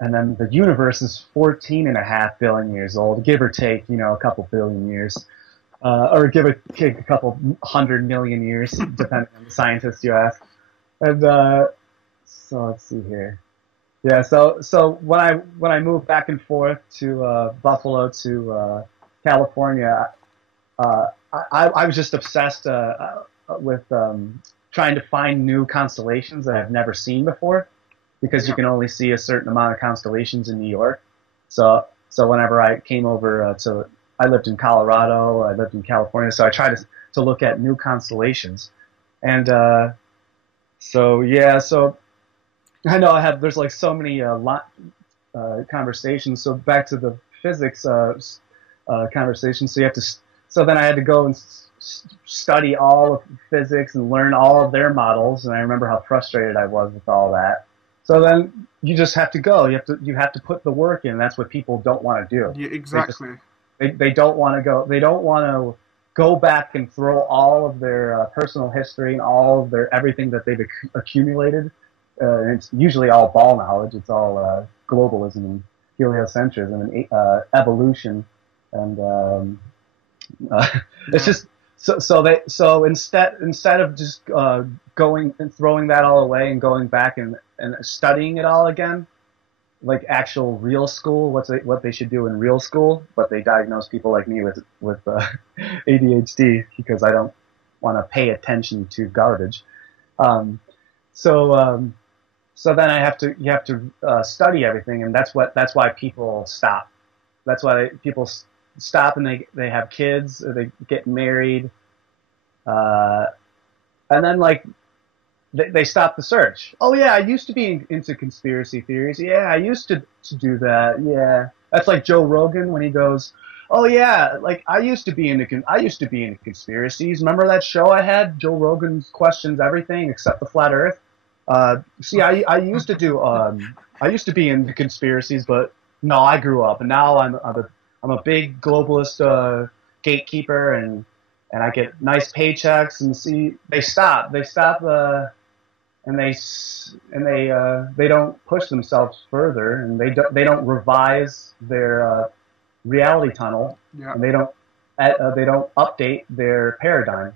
and then the universe is 14.5 billion years old, give or take, a couple billion years, or give or take a couple 100 million years, depending on the scientist you ask. And so let's see here. Yeah, so when I moved back and forth to Buffalo to California, I was just obsessed with trying to find new constellations that I've never seen before, because you yeah, can only see a certain amount of constellations in New York. So whenever I came over I lived in Colorado, I lived in California, so I tried to look at new constellations, and so I know there's like so many conversations. So back to the physics conversation. So then I had to go and study all of physics and learn all of their models. And I remember how frustrated I was with all that. So then you just have to go. You have to put the work in. That's what people don't want to do. yeah, exactly. They don't want to go. They don't want to go back and throw all of their personal history and all of their everything that they've accumulated. And it's usually all ball knowledge. It's all globalism and heliocentrism and evolution, and it's Yeah, just so instead of just going and throwing that all away and going back and studying it all again, like actual real school, what they should do in real school, but they diagnose people like me with ADHD because I don't want to pay attention to garbage. Um, so so then you have to study everything, and that's why people stop. That's why people stop, and they have kids, or they get married, uh, and then like they stop the search. Oh yeah, I used to be into conspiracy theories. Yeah, I used to do that. Yeah, that's like Joe Rogan when he goes, "Oh yeah, like I used to be into conspiracies. Remember that show I had? Joe Rogan questions everything except the flat Earth. See, I used to be into conspiracies, but no, I grew up, and now I'm a big globalist gatekeeper, and I get nice paychecks. And see, they stop, and they don't push themselves further, and they don't revise their reality tunnel, yeah. and they don't update their paradigm.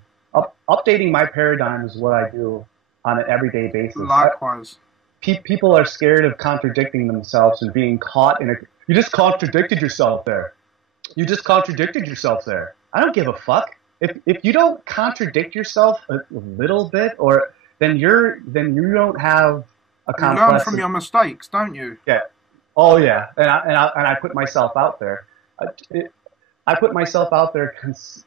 Updating my paradigm is what I do on an everyday basis. Likewise. People are scared of contradicting themselves and being caught in a. You just contradicted yourself there. You just contradicted yourself there. I don't give a fuck. If you don't contradict yourself a little bit, or then you don't have a You learn complex. from your mistakes, don't you? Yeah. Oh yeah. And I put myself out there. I put myself out there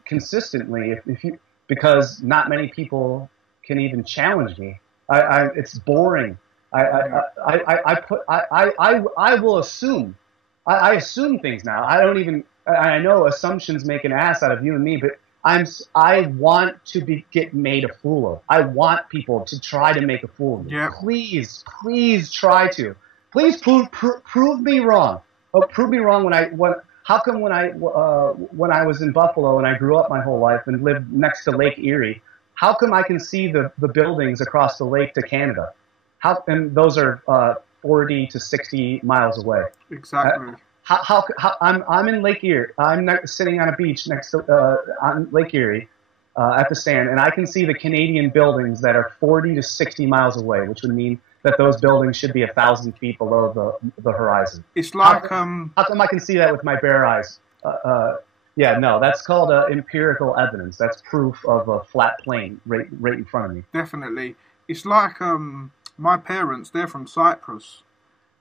consistently. If you because not many people can even challenge me. It's boring. Yeah, I will assume. I assume things now. I don't even. I know assumptions make an ass out of you and me, but I want to get made a fool of. I want people to try to make a fool of me. yeah. Please try to. Please prove me wrong. Oh, prove me wrong how come when I was in Buffalo and I grew up my whole life and lived next to Lake Erie, how come I can see the buildings across the lake to Canada? And those are 40 to 60 miles away. Exactly. I'm in Lake Erie. I'm sitting on a beach next to on Lake Erie at the sand, and I can see the Canadian buildings that are 40 to 60 miles away, which would mean that those buildings should be 1,000 feet below the horizon. It's like How come I can see that with my bare eyes? Yeah, no, that's called empirical evidence. That's proof of a flat plane right in front of me. definitely. It's like my parents. They're from Cyprus,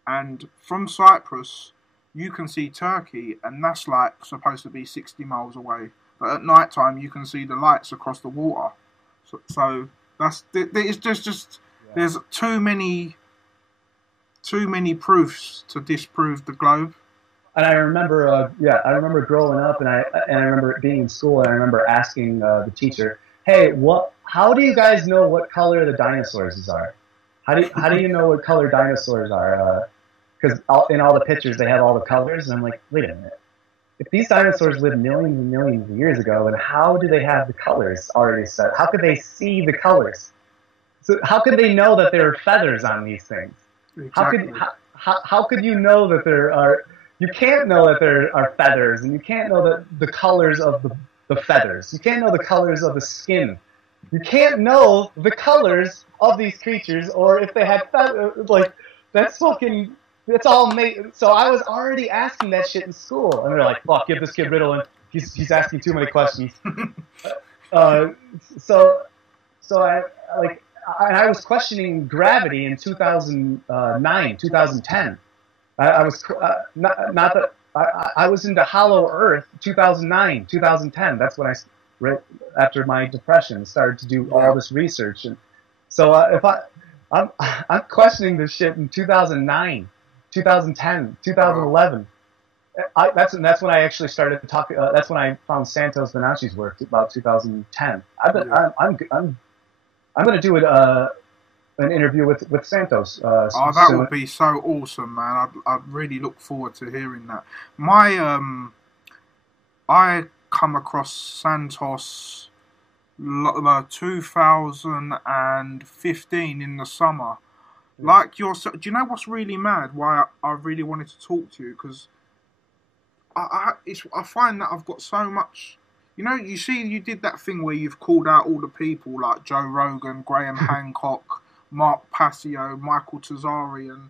and from Cyprus you can see Turkey, and that's like supposed to be 60 miles away. But at night time you can see the lights across the water. So that's it's just Yeah. there's too many proofs to disprove the globe. And I remember, I remember growing up, and I remember being in school, and I remember asking the teacher, "Hey, how do you guys know what color the dinosaurs are? How do you know what color dinosaurs are? Because in all the pictures they have all the colors." And I'm like, wait a minute, if these dinosaurs lived millions and millions of years ago, then how do they have the colors already set? How could they see the colors? So how could they know that there are feathers on these things? Exactly. How could you know that there are? You can't know that there are feathers, and you can't know that the colors of the feathers. You can't know the colors of the skin. You can't know the colors of these creatures, or if they had feathers. Like that's fucking. That's all made. So I was already asking that shit in school, and they're like, "Fuck, give this kid Ritalin. He's asking too many questions." Uh, so so I was questioning gravity in 2009, 2010. I was not that I was into Hollow Earth 2009, 2010. That's when right after my depression started to do all this research, and so if I'm questioning this shit in 2009, 2010, 2011. That's when I actually started to talk. That's when I found Santos Bonacci's work about 2010. I'm going to do an interview with Santos. Oh, that would be so awesome, man! I'd really look forward to hearing that. I come across Santos 2015 in the summer. Like do you know what's really mad? Why I really wanted to talk to you, because I find that I've got so much. You know, you see, you did that thing where you've called out all the people like Joe Rogan, Graham Hancock, Mark Passio, Michael Tazarian.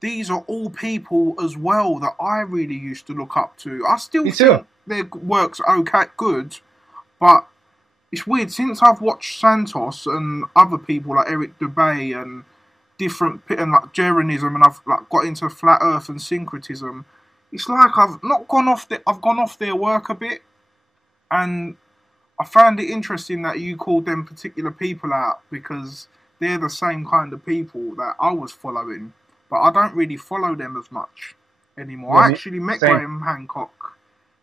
These are all people as well that I really used to look up to. I still think their work's okay, good, but it's weird. Since I've watched Santos and other people like Eric DeBay and different and like Jeranism, and I've like got into flat Earth and syncretism, it's like I've not gone off. I've gone off their work a bit. And I found it interesting that you called them particular people out, because they're the same kind of people that I was following. But I don't really follow them as much anymore. I actually met Graham Hancock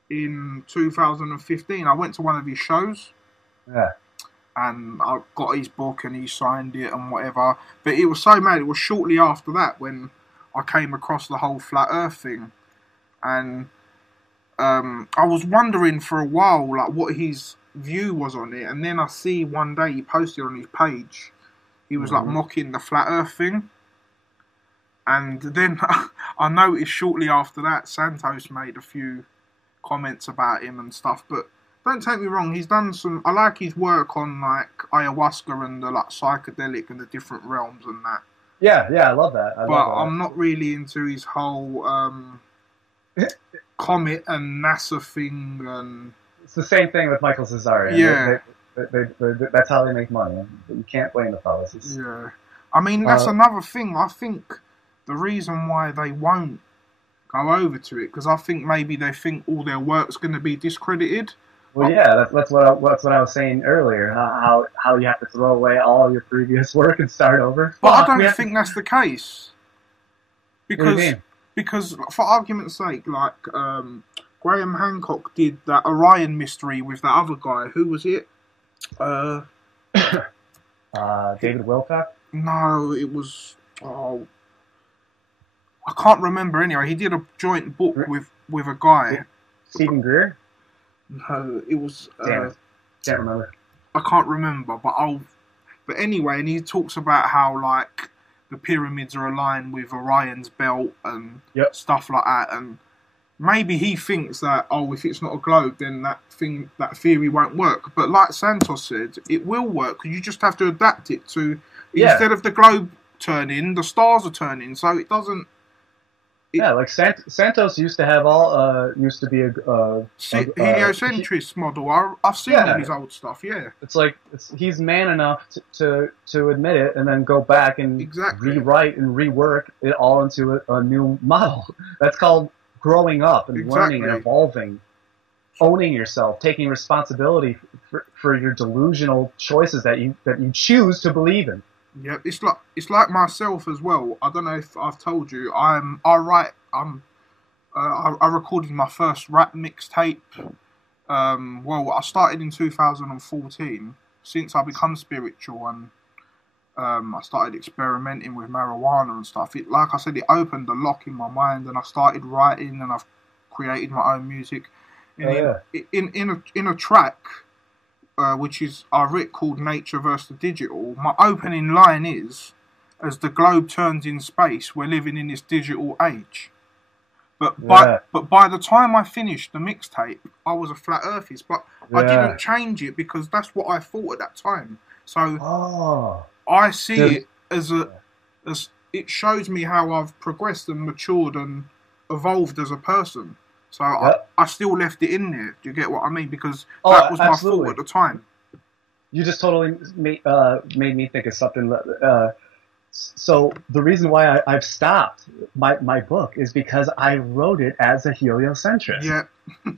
in 2015. I went to one of his shows. Yeah. And I got his book and he signed it and whatever. But it was so mad. It was shortly after that when I came across the whole flat Earth thing. And I was wondering for a while like what his view was on it, and then I see one day he posted on his page, he was like mocking the flat Earth thing, and then I noticed shortly after that Santos made a few comments about him and stuff. But don't take me wrong, he's done some. I like his work on like ayahuasca and the like psychedelic and the different realms and that. Yeah, I love that. I'm not really into his whole Comet and NASA thing, and it's the same thing with Michael Cesarian. Yeah, that's how they make money. You can't blame the fellas. Yeah, I mean that's another thing. I think the reason why they won't go over to it, because I think maybe they think all their work's going to be discredited. Well, yeah, that's what I was saying earlier. How you have to throw away all your previous work and start over. But I don't think that's the case. Because. What do you mean? Because, for argument's sake, like, Graham Hancock did that Orion mystery with that other guy. Who was it? David Wilcock? No, it was... Oh, I can't remember anyway. He did a joint book with a guy. Stephen Greer? No, it was... Damn it. Can't remember. I can't remember, but But anyway, and he talks about how, like, the pyramids are aligned with Orion's belt and stuff like that, and maybe he thinks that if it's not a globe, then that theory won't work. But like Santos said, it will work, because you just have to adapt it to instead of the globe turning, the stars are turning, so it doesn't. Like Santos used to have used to be a heliocentrist model. I've seen all his old stuff. Yeah, it's like he's man enough to admit it and then go back and rewrite and rework it all into a new model. That's called growing up and learning and evolving, owning yourself, taking responsibility for your delusional choices that you choose to believe in. Yeah, it's like myself as well. I don't know if I've told you. I recorded my first rap mixtape. I started in 2014. Since I become spiritual and I started experimenting with marijuana and stuff. Like I said, it opened a lock in my mind, and I started writing, and I've created my own music. Oh And yeah. in a track, which is I writ called Nature vs. the Digital, my opening line is, "As the globe turns in space, we're living in this digital age." Yeah. But by the time I finished the mixtape, I was a flat earthist. But I didn't Yeah. change it because that's what I thought at that time. So Oh. I see Dude. it as it shows me how I've progressed and matured and evolved as a person. So Yep. I still left it in there. Do you get what I mean? Because that Oh, was my thought absolutely. at the time. You just totally made me think of something. So the reason why I've stopped my book is because I wrote it as a heliocentrist. Yeah,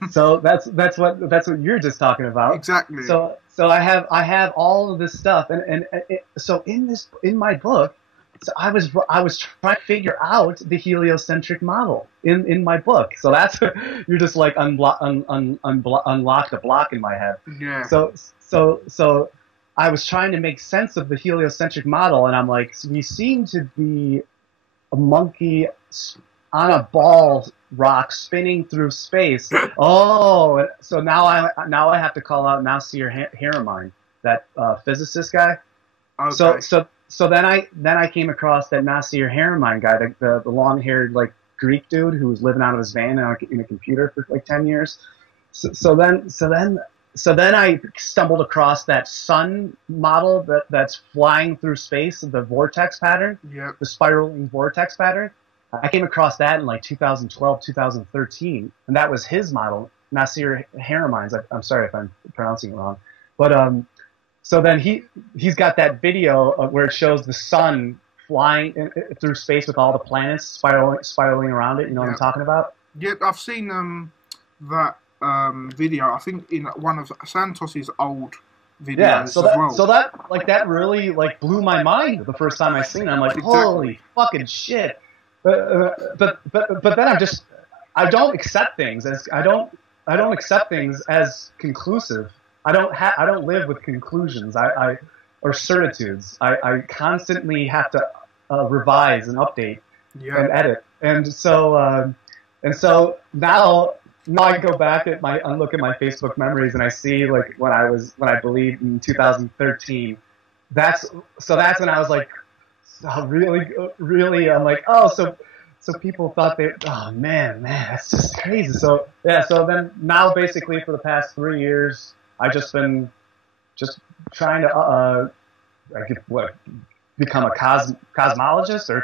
So that's what you're just talking about. exactly. So I have all of this stuff, so in my book, so I was trying to figure out the heliocentric model in my book. So that's you're just like unlocked a block in my head. Yeah, So I was trying to make sense of the heliocentric model, and I'm like, we seem to be a monkey on a ball rock spinning through space. Oh, so now I have to call out Nasir Haramein, that physicist guy. So okay. so so then I came across that Nasir Haramein guy, the long haired like Greek dude who was living out of his van in a computer for like 10 years. So then I stumbled across that sun model that's flying through space, the vortex pattern, Yeah. the spiraling vortex pattern. I came across that in like 2012, 2013, and that was his model, Nasir Haramein's. I'm sorry if I'm pronouncing it wrong, but so then he's got that video where it shows the sun flying through space with all the planets spiraling around it. You know what I'm Yeah. talking about? Yeah, I've seen that video. I think in one of Santos's old Yeah, videos so as that well. so that like that really like blew my mind the first time I seen it. I'm like, Exactly. holy fucking shit! But then I don't accept things as I don't accept things as conclusive. I don't live with conclusions. Or certitudes. I constantly have to revise and update Yeah. and edit. And so now I go back and look at my Facebook memories, and I see like when I believe in 2013. That's that's when I was like, really, really. I'm like, oh, so people thought oh man, that's just crazy. So yeah, so then now basically for the past 3 years, I just been just trying to I could, what become a cosmologist or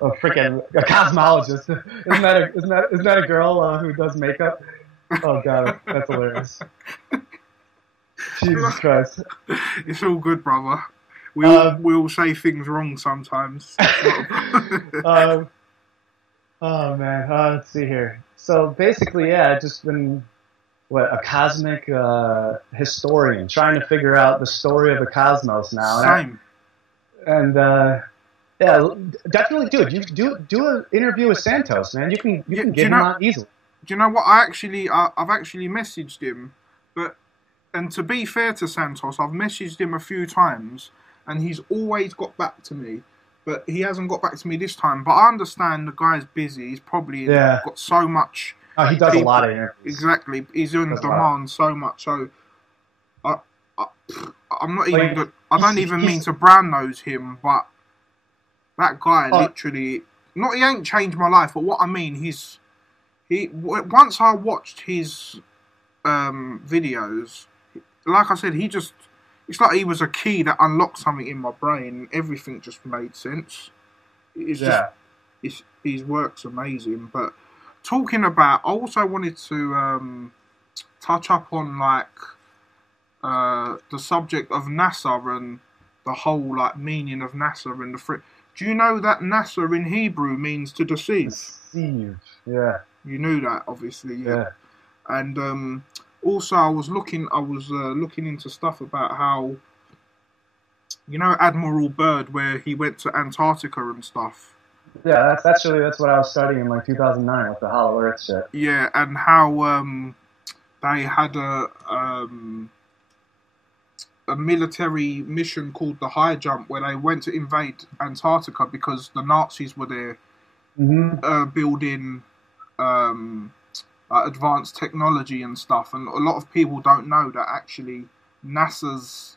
a freaking a cosmologist. Isn't that a girl who does makeup? Oh god, that's hilarious. Jesus Christ. It's all good, brother. Um, We all say things wrong sometimes. It's not a um, oh man, let's see here. So basically, yeah, I've just been a cosmic historian, trying to figure out the story of the cosmos now, Same. and yeah, definitely, dude. You do an interview with Santos, man. You Yeah, can get him on easily. do you know what? I've actually messaged him, but and to be fair to Santos, I've messaged him a few times, and he's always got back to me. But he hasn't got back to me this time. But I understand the guy's busy. He's probably Yeah. got so much. Oh, he does a lot People, of interviews. exactly. He's on Does a lot. demand so much. So I, I I'm not Like, even. I don't even mean he's to brown nose him, but that guy oh, literally. Not he ain't changed my life, but what I mean, once I watched his videos, like I said, it's like he was a key that unlocked something in my brain, and everything just made sense. It's just yeah. his work's amazing. But talking about, I also wanted to touch up on like the subject of NASA and the whole like meaning of NASA and the free. Do you know that NASA in Hebrew means to deceive? Deceive. Yeah. You knew that, obviously, yeah. Yeah. And also, I was looking into stuff about how, you know, Admiral Byrd, where he went to Antarctica and stuff. Yeah. That's what I was studying in like 2009 with the Hollow Earth shit. Yeah, and how they had a military mission called the High Jump, where they went to invade Antarctica because the Nazis were there Mm-hmm. building like advanced technology and stuff. And a lot of people don't know that actually NASA's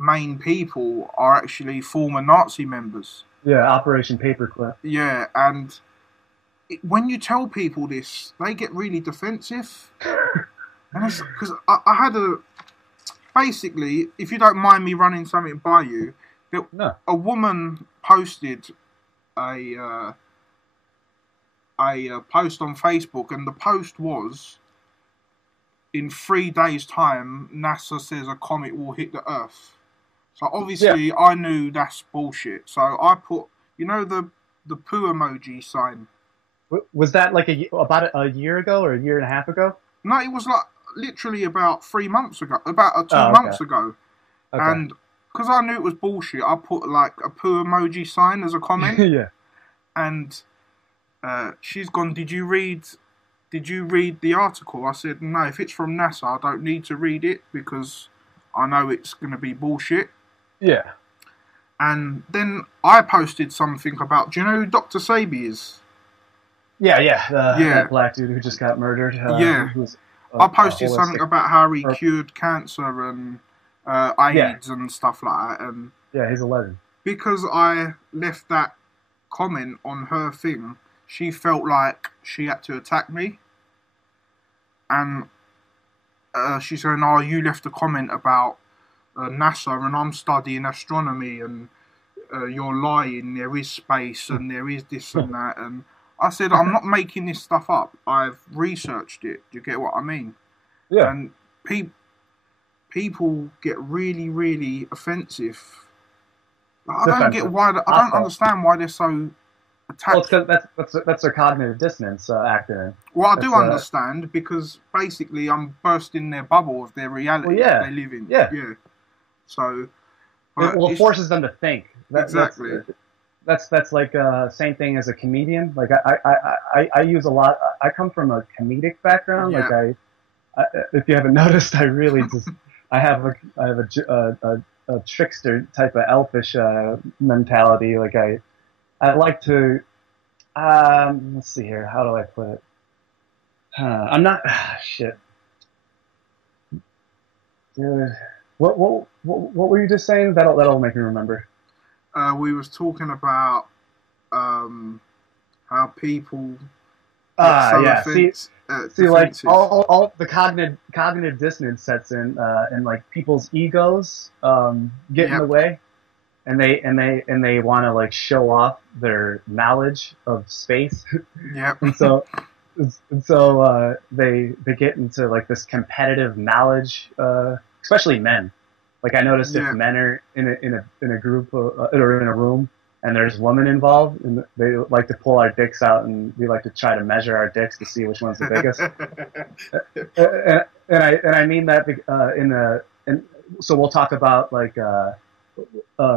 main people are actually former Nazi members. Yeah, Operation Paperclip. Yeah, and when you tell people this, they get really defensive. And it's because I had basically, if you don't mind me running something by you, No. a woman posted a post on Facebook, and the post was, in 3 days' time, NASA says a comet will hit the Earth. So obviously, I knew that's bullshit. So I put, the poo emoji sign. Was that like about a year ago or a year and a half ago? No, it was like literally about 3 months ago, about 2 Oh, okay. months ago. Okay. And because I knew it was bullshit, I put like a poo emoji sign as a comment. Yeah. And she's gone, did you read the article? I said, no, if it's from NASA, I don't need to read it because I know it's going to be bullshit. Yeah. And then I posted something about, do you know who Dr. Sabi is? Yeah. That black dude who just got murdered. Yeah. I posted something about how he cured cancer and AIDS and stuff like that. And yeah, he's a legend. Because I left that comment on her thing, she felt like she had to attack me. And she said, "Oh, you left a comment about NASA and I'm studying astronomy and you're lying, there is space and there is this and that." And I said, "I'm not making this stuff up. I've researched it. Do you get what I mean?" Yeah. And people get really, really offensive. I don't get why. I don't understand why they're so attached. Well, it's because that's their cognitive dissonance acting in. Well, I do understand because basically I'm bursting their bubble of their reality that they live in. Yeah. So. It forces them to think. Exactly. That's like same thing as a comedian. Like I use a lot. I come from a comedic background. Yeah. Like if you haven't noticed, I really just I have a trickster type of elfish mentality. Like I like to let's see here. How do I put it? I'm not shit. Dude, what were you just saying? That'll make me remember. We was talking about how people. See, like all the cognitive dissonance sets in, and like people's egos get in the way, and they want to like show off their knowledge of space. Yep. and so they get into like this competitive knowledge, especially men. Like I noticed if men are in a group or in a room and there's women involved, and they like to pull our dicks out, and we like to try to measure our dicks to see which one's the biggest. and I mean that and so we'll talk about like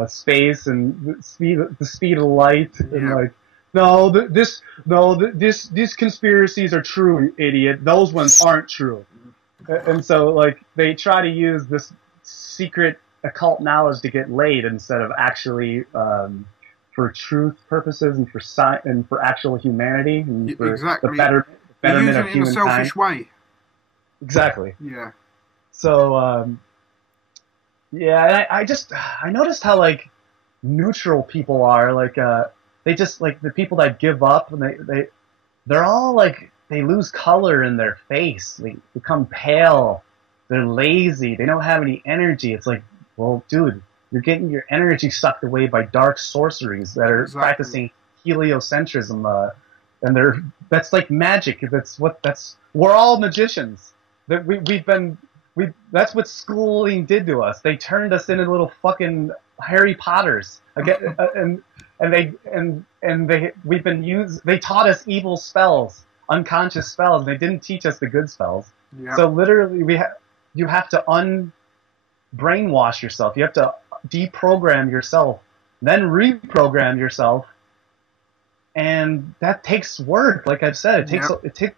space and the speed of light and like these conspiracies are true, you idiot. Those ones aren't true. And so like they try to use this secret occult knowledge to get laid instead of actually for truth purposes and for actual humanity and for the betterment of humankind. In a selfish way. Exactly. Yeah. So I noticed how like neutral people are. Like they just like the people that give up, and they're all like they lose color in their face. They become pale. They're lazy. They don't have any energy. It's like, well, dude, you're getting your energy sucked away by dark sorceries that are practicing heliocentrism, and that's like magic. We're all magicians. That's what schooling did to us. They turned us into little fucking Harry Potters. Again, they taught us evil spells, unconscious spells. They didn't teach us the good spells. Yep. So literally, you have to brainwash yourself. You have to deprogram yourself, then reprogram yourself, and that takes work. Like I've said, it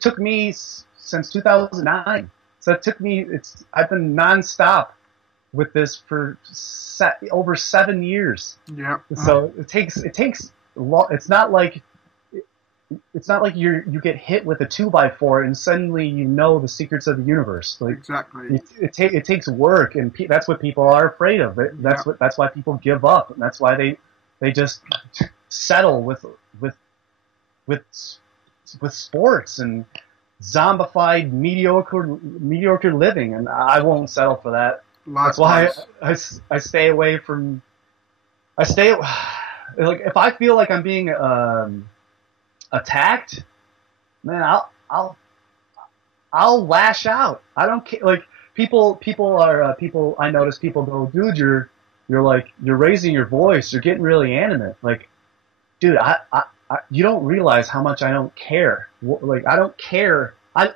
took me since 2009. So it took me. I've been nonstop with this for over 7 years. Yeah. So it takes a lot. It's not like it's not like you get hit with a 2x4 and suddenly you know the secrets of the universe. Like Exactly. it takes work, and that's what people are afraid of. Yeah. That's why people give up, and that's why they just settle with with with sports and zombified mediocre living, and I won't settle for that. That's why Likewise. I stay away from. I stay like if I feel like I'm being attacked, man, I'll lash out. I don't care. Like people are people. I notice people go, dude, you're raising your voice. You're getting really animate. Like, dude, you don't realize how much I don't care. Like, I don't care. I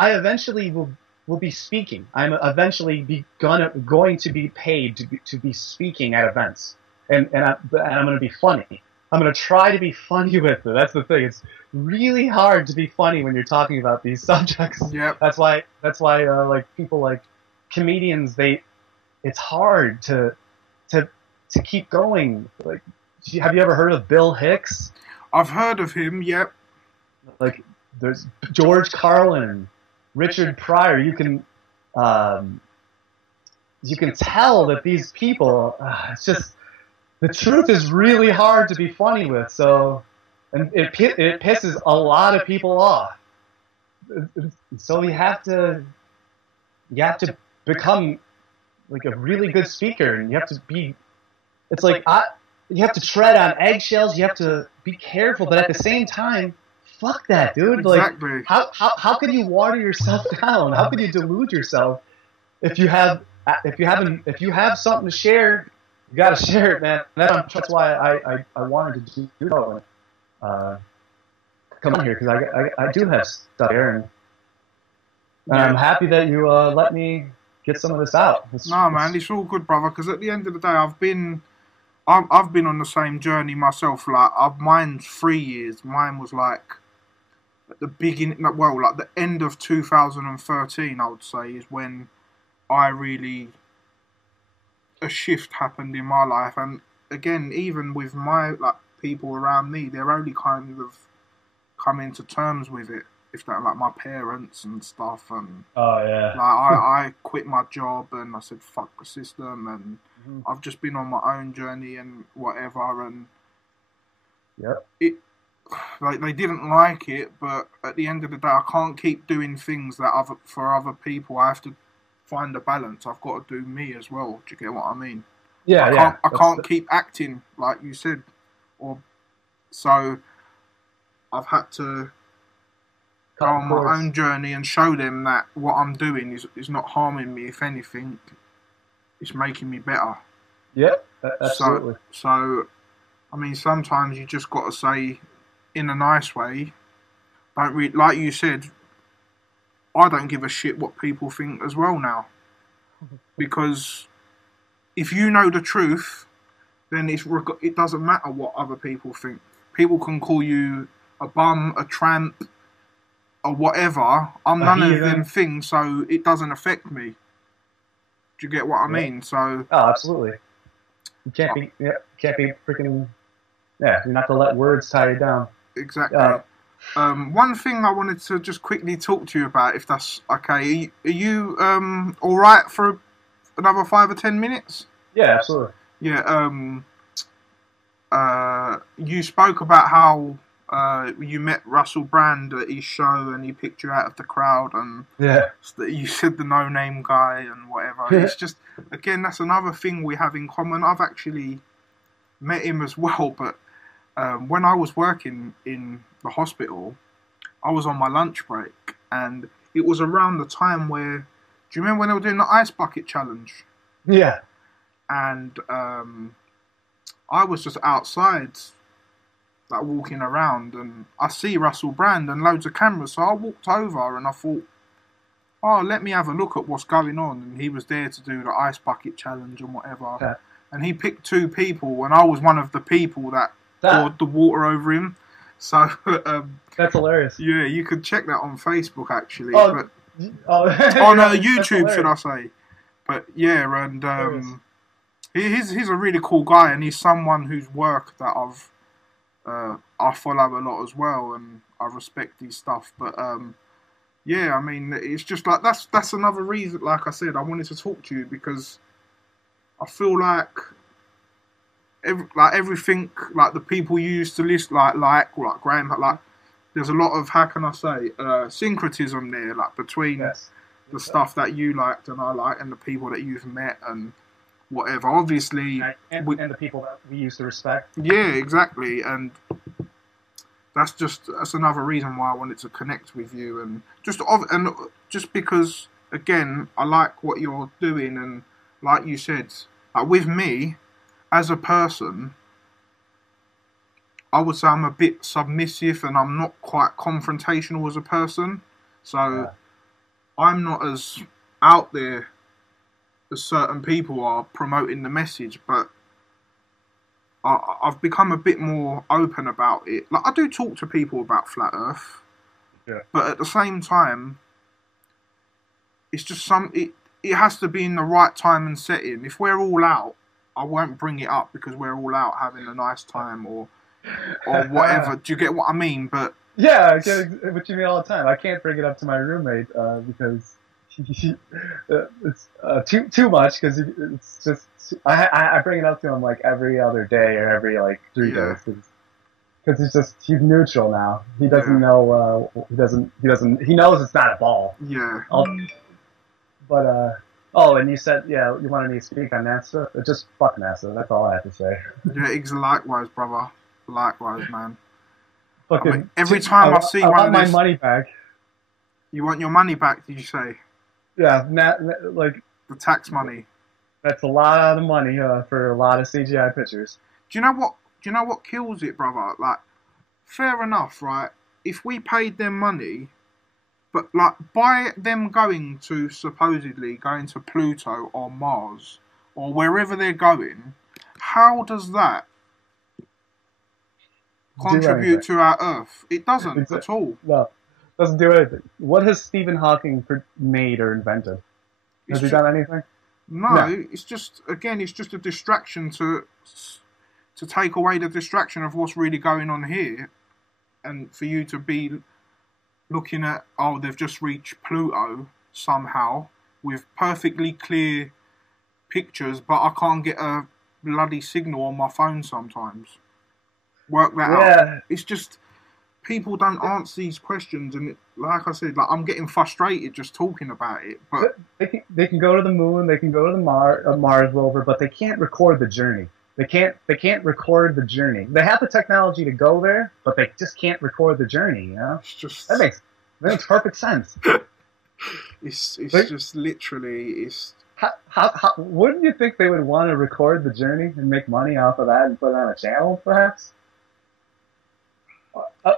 eventually will be speaking. I'm eventually going to be paid to be speaking at events, and I'm going to be funny. I'm going to try to be funny with it. That's the thing. It's really hard to be funny when you're talking about these subjects. Yep. That's why like people like comedians, it's hard to keep going. Like, have you ever heard of Bill Hicks? I've heard of him. Yep. Like, there's George Carlin, Richard Pryor. You can tell that these people, it's just, the truth is really hard to be funny with. So, and it pisses a lot of people off. So you have to become like a really good speaker, and you have to be. It's like you have to tread on eggshells. You have to be careful, but at the same time, fuck that, dude. Exactly. Like, how can you water yourself down? How can you delude yourself if you have something to share? You gotta share it, man. That's why I wanted to do it. Come on here, because I do have stuff here, and I'm happy that you let me get some of this out. No, man, it's all good, brother. Because at the end of the day, I've been on the same journey myself. Like, mine's 3 years. Mine was like at the beginning, well, like the end of 2013, I would say, is when I really, a shift happened in my life. And again, even with my like people around me, they're only kind of coming to terms with it. If that, like my parents and stuff, and oh yeah, like I quit my job and I said fuck the system, and I've just been on my own journey and whatever, and yep, like they didn't like it, but at the end of the day, I can't keep doing things that for other people. I have to find a balance. I've got to do me as well. Do you get what I mean? Yeah, I can't keep acting like you said, or so I've had to go on my own journey and show them that what I'm doing is not harming me. If anything, it's making me better. Yeah, absolutely. So I mean, sometimes you just got to say, in a nice way, like you said, I don't give a shit what people think as well now. Because if you know the truth, then it doesn't matter what other people think. People can call you a bum, a tramp, or whatever. I'm none of them things, so it doesn't affect me. Do you get what I mean? So absolutely. You can't be freaking. Yeah, you're not to let words tie you down. Exactly. One thing I wanted to just quickly talk to you about, if that's okay. Are you all right for another 5 or 10 minutes? Yeah, absolutely. Yeah. You spoke about how you met Russell Brand at his show, and he picked you out of the crowd, and you said the no-name guy and whatever. It's just, again, that's another thing we have in common. I've actually met him as well, but when I was working in the hospital, I was on my lunch break, and it was around the time where, do you remember when they were doing the ice bucket challenge? Yeah. And I was just outside, like walking around, and I see Russell Brand and loads of cameras, so I walked over and I thought, oh, let me have a look at what's going on. And he was there to do the ice bucket challenge and whatever. Yeah. And he picked 2 people, and I was one of the people that poured the water over him. So that's hilarious. Yeah, you could check that on Facebook actually. On YouTube, should I say? But yeah, and he's a really cool guy, and he's someone whose work that I've I follow a lot as well, and I respect his stuff. But yeah, I mean, it's just like that's another reason. Like I said, I wanted to talk to you because I feel like everything, like the people you used to list, like Graham, like there's a lot of, how can I say, syncretism there, like between Yes. the stuff that you liked and I like, and the people that you've met and whatever. Obviously, And the people that we used to respect. yeah, exactly, and that's another reason why I wanted to connect with you, and just because again I like what you're doing, and like you said, like with me as a person, I would say I'm a bit submissive and I'm not quite confrontational as a person, so Yeah. I'm not as out there as certain people are promoting the message, but I've become a bit more open about it. Like I do talk to people about flat Earth, Yeah. but at the same time, it's just it has to be in the right time and setting. If we're all out, I won't bring it up because we're all out having a nice time or whatever. Do you get what I mean? But Yeah, I get what you mean all the time. I can't bring it up to my roommate because it's too much because it's just I bring it up to him like every other day or every like 3 days because he's neutral now. He doesn't know he knows it's not a ball. yeah, But oh, and you said you wanted me to speak on NASA. Just fuck NASA. That's all I have to say. yeah, likewise, brother. Likewise, man. Fucking, I mean, every time I see one want of my this, money back. you want your money back? Did you say Yeah, like the tax money? that's a lot of money for a lot of CGI pictures. Do you know what? Do you know what kills it, brother? Like, fair enough, right? If we paid them money, but like by them supposedly going to Pluto or Mars or wherever they're going, how does that contribute to our Earth? It doesn't at all. No, doesn't do anything. What has Stephen Hawking made or invented? Has he done anything? No, it's just it's just a distraction to take away the distraction of what's really going on here, and for you to be looking at, oh, they've just reached Pluto somehow with perfectly clear pictures, but I can't get a bloody signal on my phone sometimes. Work that out. It's just people don't answer these questions, and like I said, like I'm getting frustrated just talking about it. But they can go to the moon, they can go to the Mars rover, but they can't record the journey. They can't record the journey. They have the technology to go there, but they just can't record the journey. You know, it's just that makes perfect sense. It's just literally How wouldn't you think they would want to record the journey and make money off of that and put it on a channel, perhaps?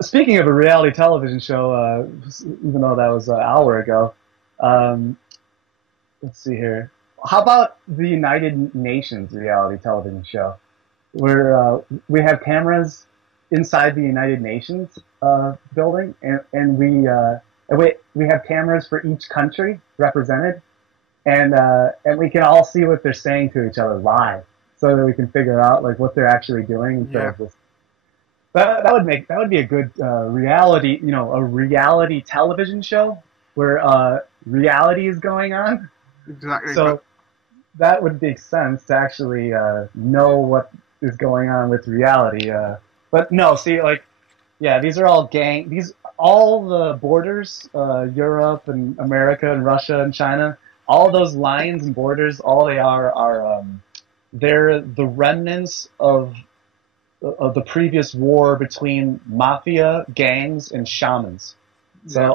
Speaking of a reality television show, even though that was an hour ago, let's see here. How about the United Nations reality television show, where we have cameras inside the United Nations building, and we have cameras for each country represented, and we can all see what they're saying to each other live, so that we can figure out like what they're actually doing instead of this. That would be a good reality, a reality television show where reality is going on. Exactly. So that would make sense to actually know what is going on with reality. But no, see, like, yeah, these are all all the borders, Europe and America and Russia and China, all those lines and borders, all they are they're the remnants of the previous war between mafia gangs and shamans. So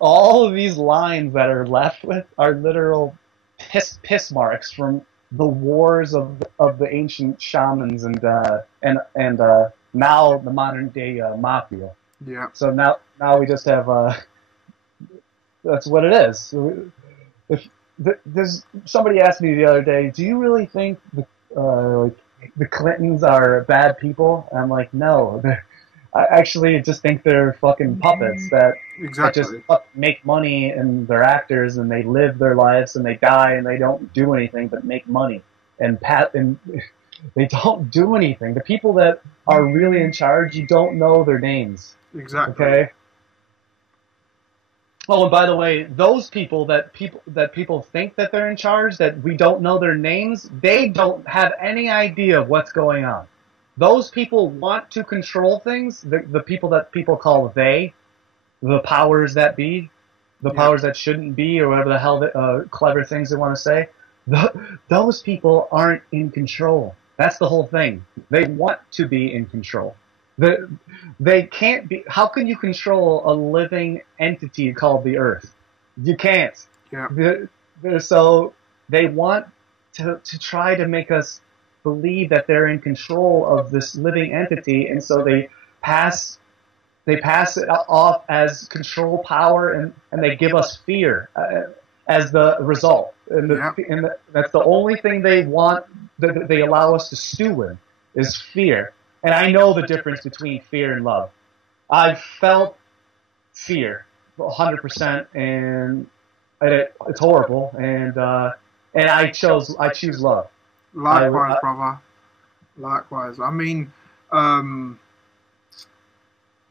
all of these lines that are left with are literal piss marks from the wars of the ancient shamans and now the modern day mafia. Yeah. So now we just have that's what it is. If there's somebody asked me the other day, do you really think the Clintons are bad people? And I'm like, no. I actually just think they're fucking puppets that just make money, and they're actors and they live their lives and they die and they don't do anything but make money and They don't do anything. The people that are really in charge, you don't know their names. Exactly. Okay. Oh, and by the way, those people think that they're in charge, that we don't know their names, they don't have any idea of what's going on. Those people want to control things. The people that people call they, the powers that be, the Yeah. powers that shouldn't be, or whatever the hell clever things they want to say. Those people aren't in control. That's the whole thing. They want to be in control. They can't be. How can you control a living entity called the Earth? You can't. Yeah. So they want to try to make us believe that they're in control of this living entity, and so pass pass it off as control power, and they give us fear as the result. That's the only thing they want, that they allow us to stew in, is fear. And I know the difference between fear and love. I've felt fear 100%, and it's horrible. And I choose love. Likewise, brother. Likewise. I mean,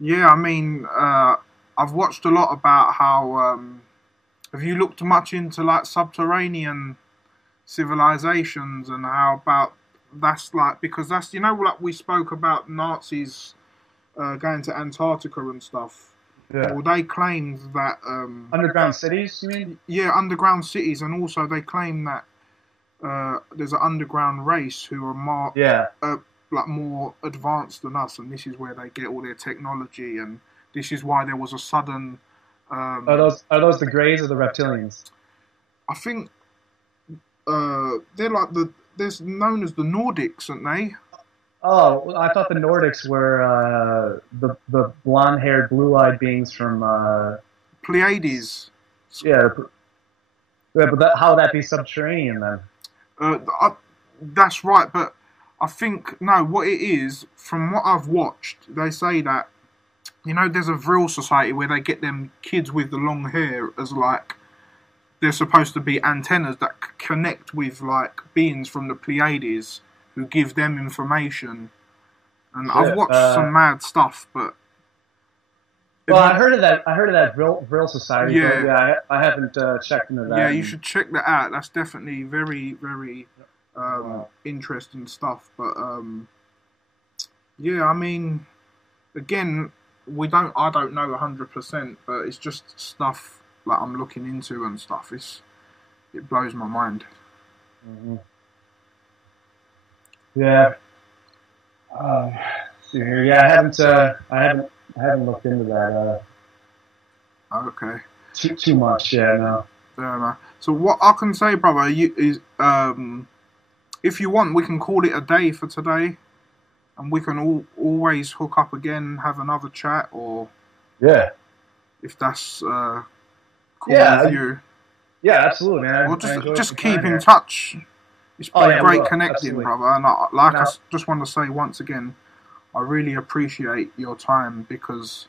yeah. I mean, I've watched a lot about how. Have you looked much into like subterranean civilizations and how about that's like, because that's, you know, like we spoke about Nazis going to Antarctica and stuff. Yeah. Well, they claimed that underground cities, you mean? Yeah, underground cities, and also they claim that there's an underground race who are more like more advanced than us, and this is where they get all their technology, and this is why there was a sudden. Are those the Greys or the reptilians? I think they're like they're known as the Nordics, aren't they? Oh, well, I thought the Nordics were the blonde-haired, blue-eyed beings from Pleiades. Yeah, but how would that be subterranean then? That's right, but I think no. What it is, from what I've watched, they say that, you know, there's a Vril society where they get them kids with the long hair as like, they're supposed to be antennas that connect with like beings from the Pleiades who give them information. And I've watched some mad stuff, but well, I heard of that Vril society. Yeah, but yeah, I haven't checked into that. Yeah, you should check that out. That's definitely very, very interesting stuff. But yeah, I mean, again, I don't know 100%, but it's just stuff like I'm looking into and stuff. It blows my mind. Mm-hmm. Yeah. Yeah, I haven't looked into that. Okay. Too much, yeah, no. Yeah, so what I can say, brother, is if you want, we can call it a day for today, and we can always hook up again, have another chat, or if that's cool with you. Yeah, absolutely, man. Or just keep in touch. It's been great connecting, brother. And I just want to say once again, I really appreciate your time because,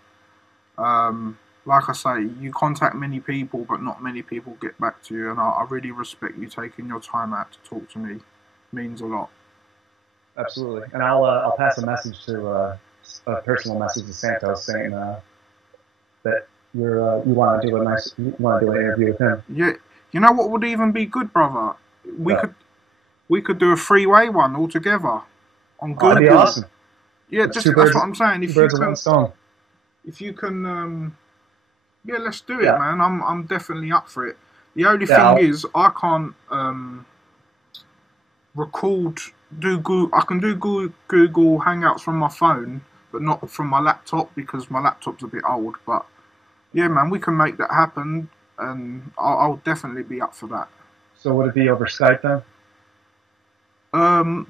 like I say, you contact many people, but not many people get back to you. And I really respect you taking your time out to talk to me. It means a lot. Absolutely. And I'll pass a message to a personal message to Santos saying that you want to do an interview with him. Yeah. You know what would even be good, brother? We could do a three-way one all together on Google. That'd be awesome. Yeah, that's what I'm saying. If you can, yeah, let's do it, man. I'm definitely up for it. The only thing is, I can't record. I can do Google Hangouts from my phone, but not from my laptop because my laptop's a bit old. But yeah, man, we can make that happen, and I'll definitely be up for that. So would it be over Skype then? No,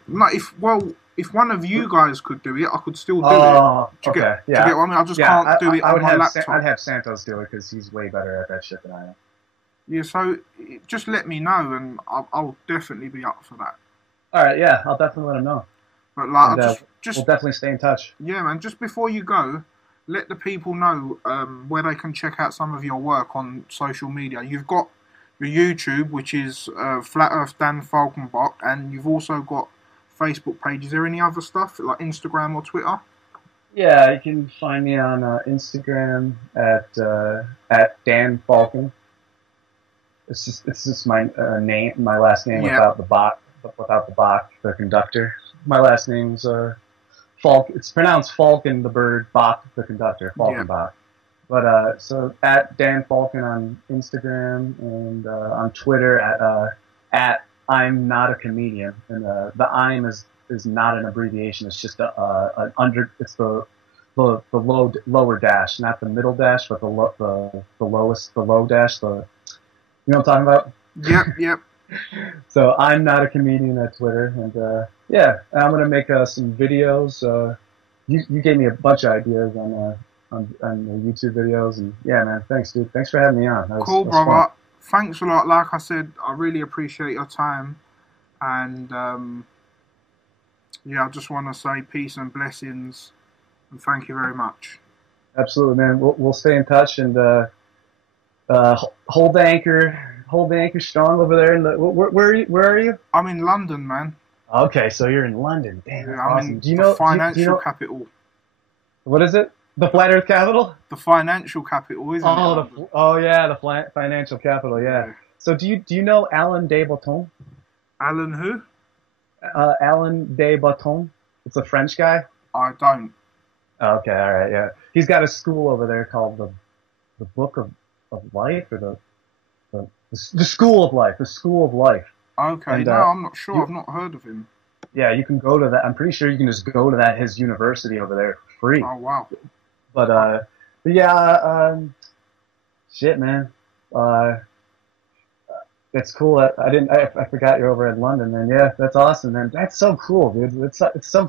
if one of you guys could do it, I could still do it. Do you get what I mean? I just can't do it on my laptop. I'd have Santos do it because he's way better at that shit than I am. Yeah, so just let me know, and I'll definitely be up for that. All right, yeah, I'll definitely let him know. But like, we'll definitely stay in touch. Yeah, man. Just before you go, let the people know where they can check out some of your work on social media. You've got your YouTube, which is Flat Earth Dan Falkenbach, and you've also got Facebook page. Is there any other stuff like Instagram or Twitter? Yeah, you can find me on Instagram at Dan Falken. It's just my name, my last name Yeah. without the Bach, the conductor. My last name's Falk. It's pronounced Falcon, the bird, Bach, the conductor, Falkenbach. But so at Dan Falken on Instagram and on Twitter at I'm not a comedian, and the I'm is not an abbreviation. It's just it's the lower dash, not the middle dash, but the low dash. You know what I'm talking about? Yep. So I'm not a comedian at Twitter, and yeah, I'm gonna make some videos. You gave me a bunch of ideas on the YouTube videos, and yeah, man, thanks, dude. Thanks for having me on. Cool, that was brother. fun. Thanks a lot. Like I said, I really appreciate your time, and yeah, I just want to say peace and blessings, and thank you very much. Absolutely, man. We'll stay in touch and hold the anchor strong over there. Where are you? I'm in London, man. Okay, so you're in London. Damn, that's I'm awesome. in Do you the know financial capital. What is it? The Flat Earth capital? The financial capital, isn't it? Yeah, the financial capital. Yeah. So do you know Alain de Botton? Alan who? Alain de Botton. It's a French guy. I don't. Okay, all right, yeah. He's got a school over there called the Book of Life, or the School of Life. The School of Life. Okay, and, no, I'm not sure. I've not heard of him. Yeah, you can go to that. I'm pretty sure you can just go to his university over there for free. Oh wow. But yeah, shit, man. It's cool. I forgot you're over in London, man. Yeah, that's awesome, man. That's so cool, dude. It's so cool.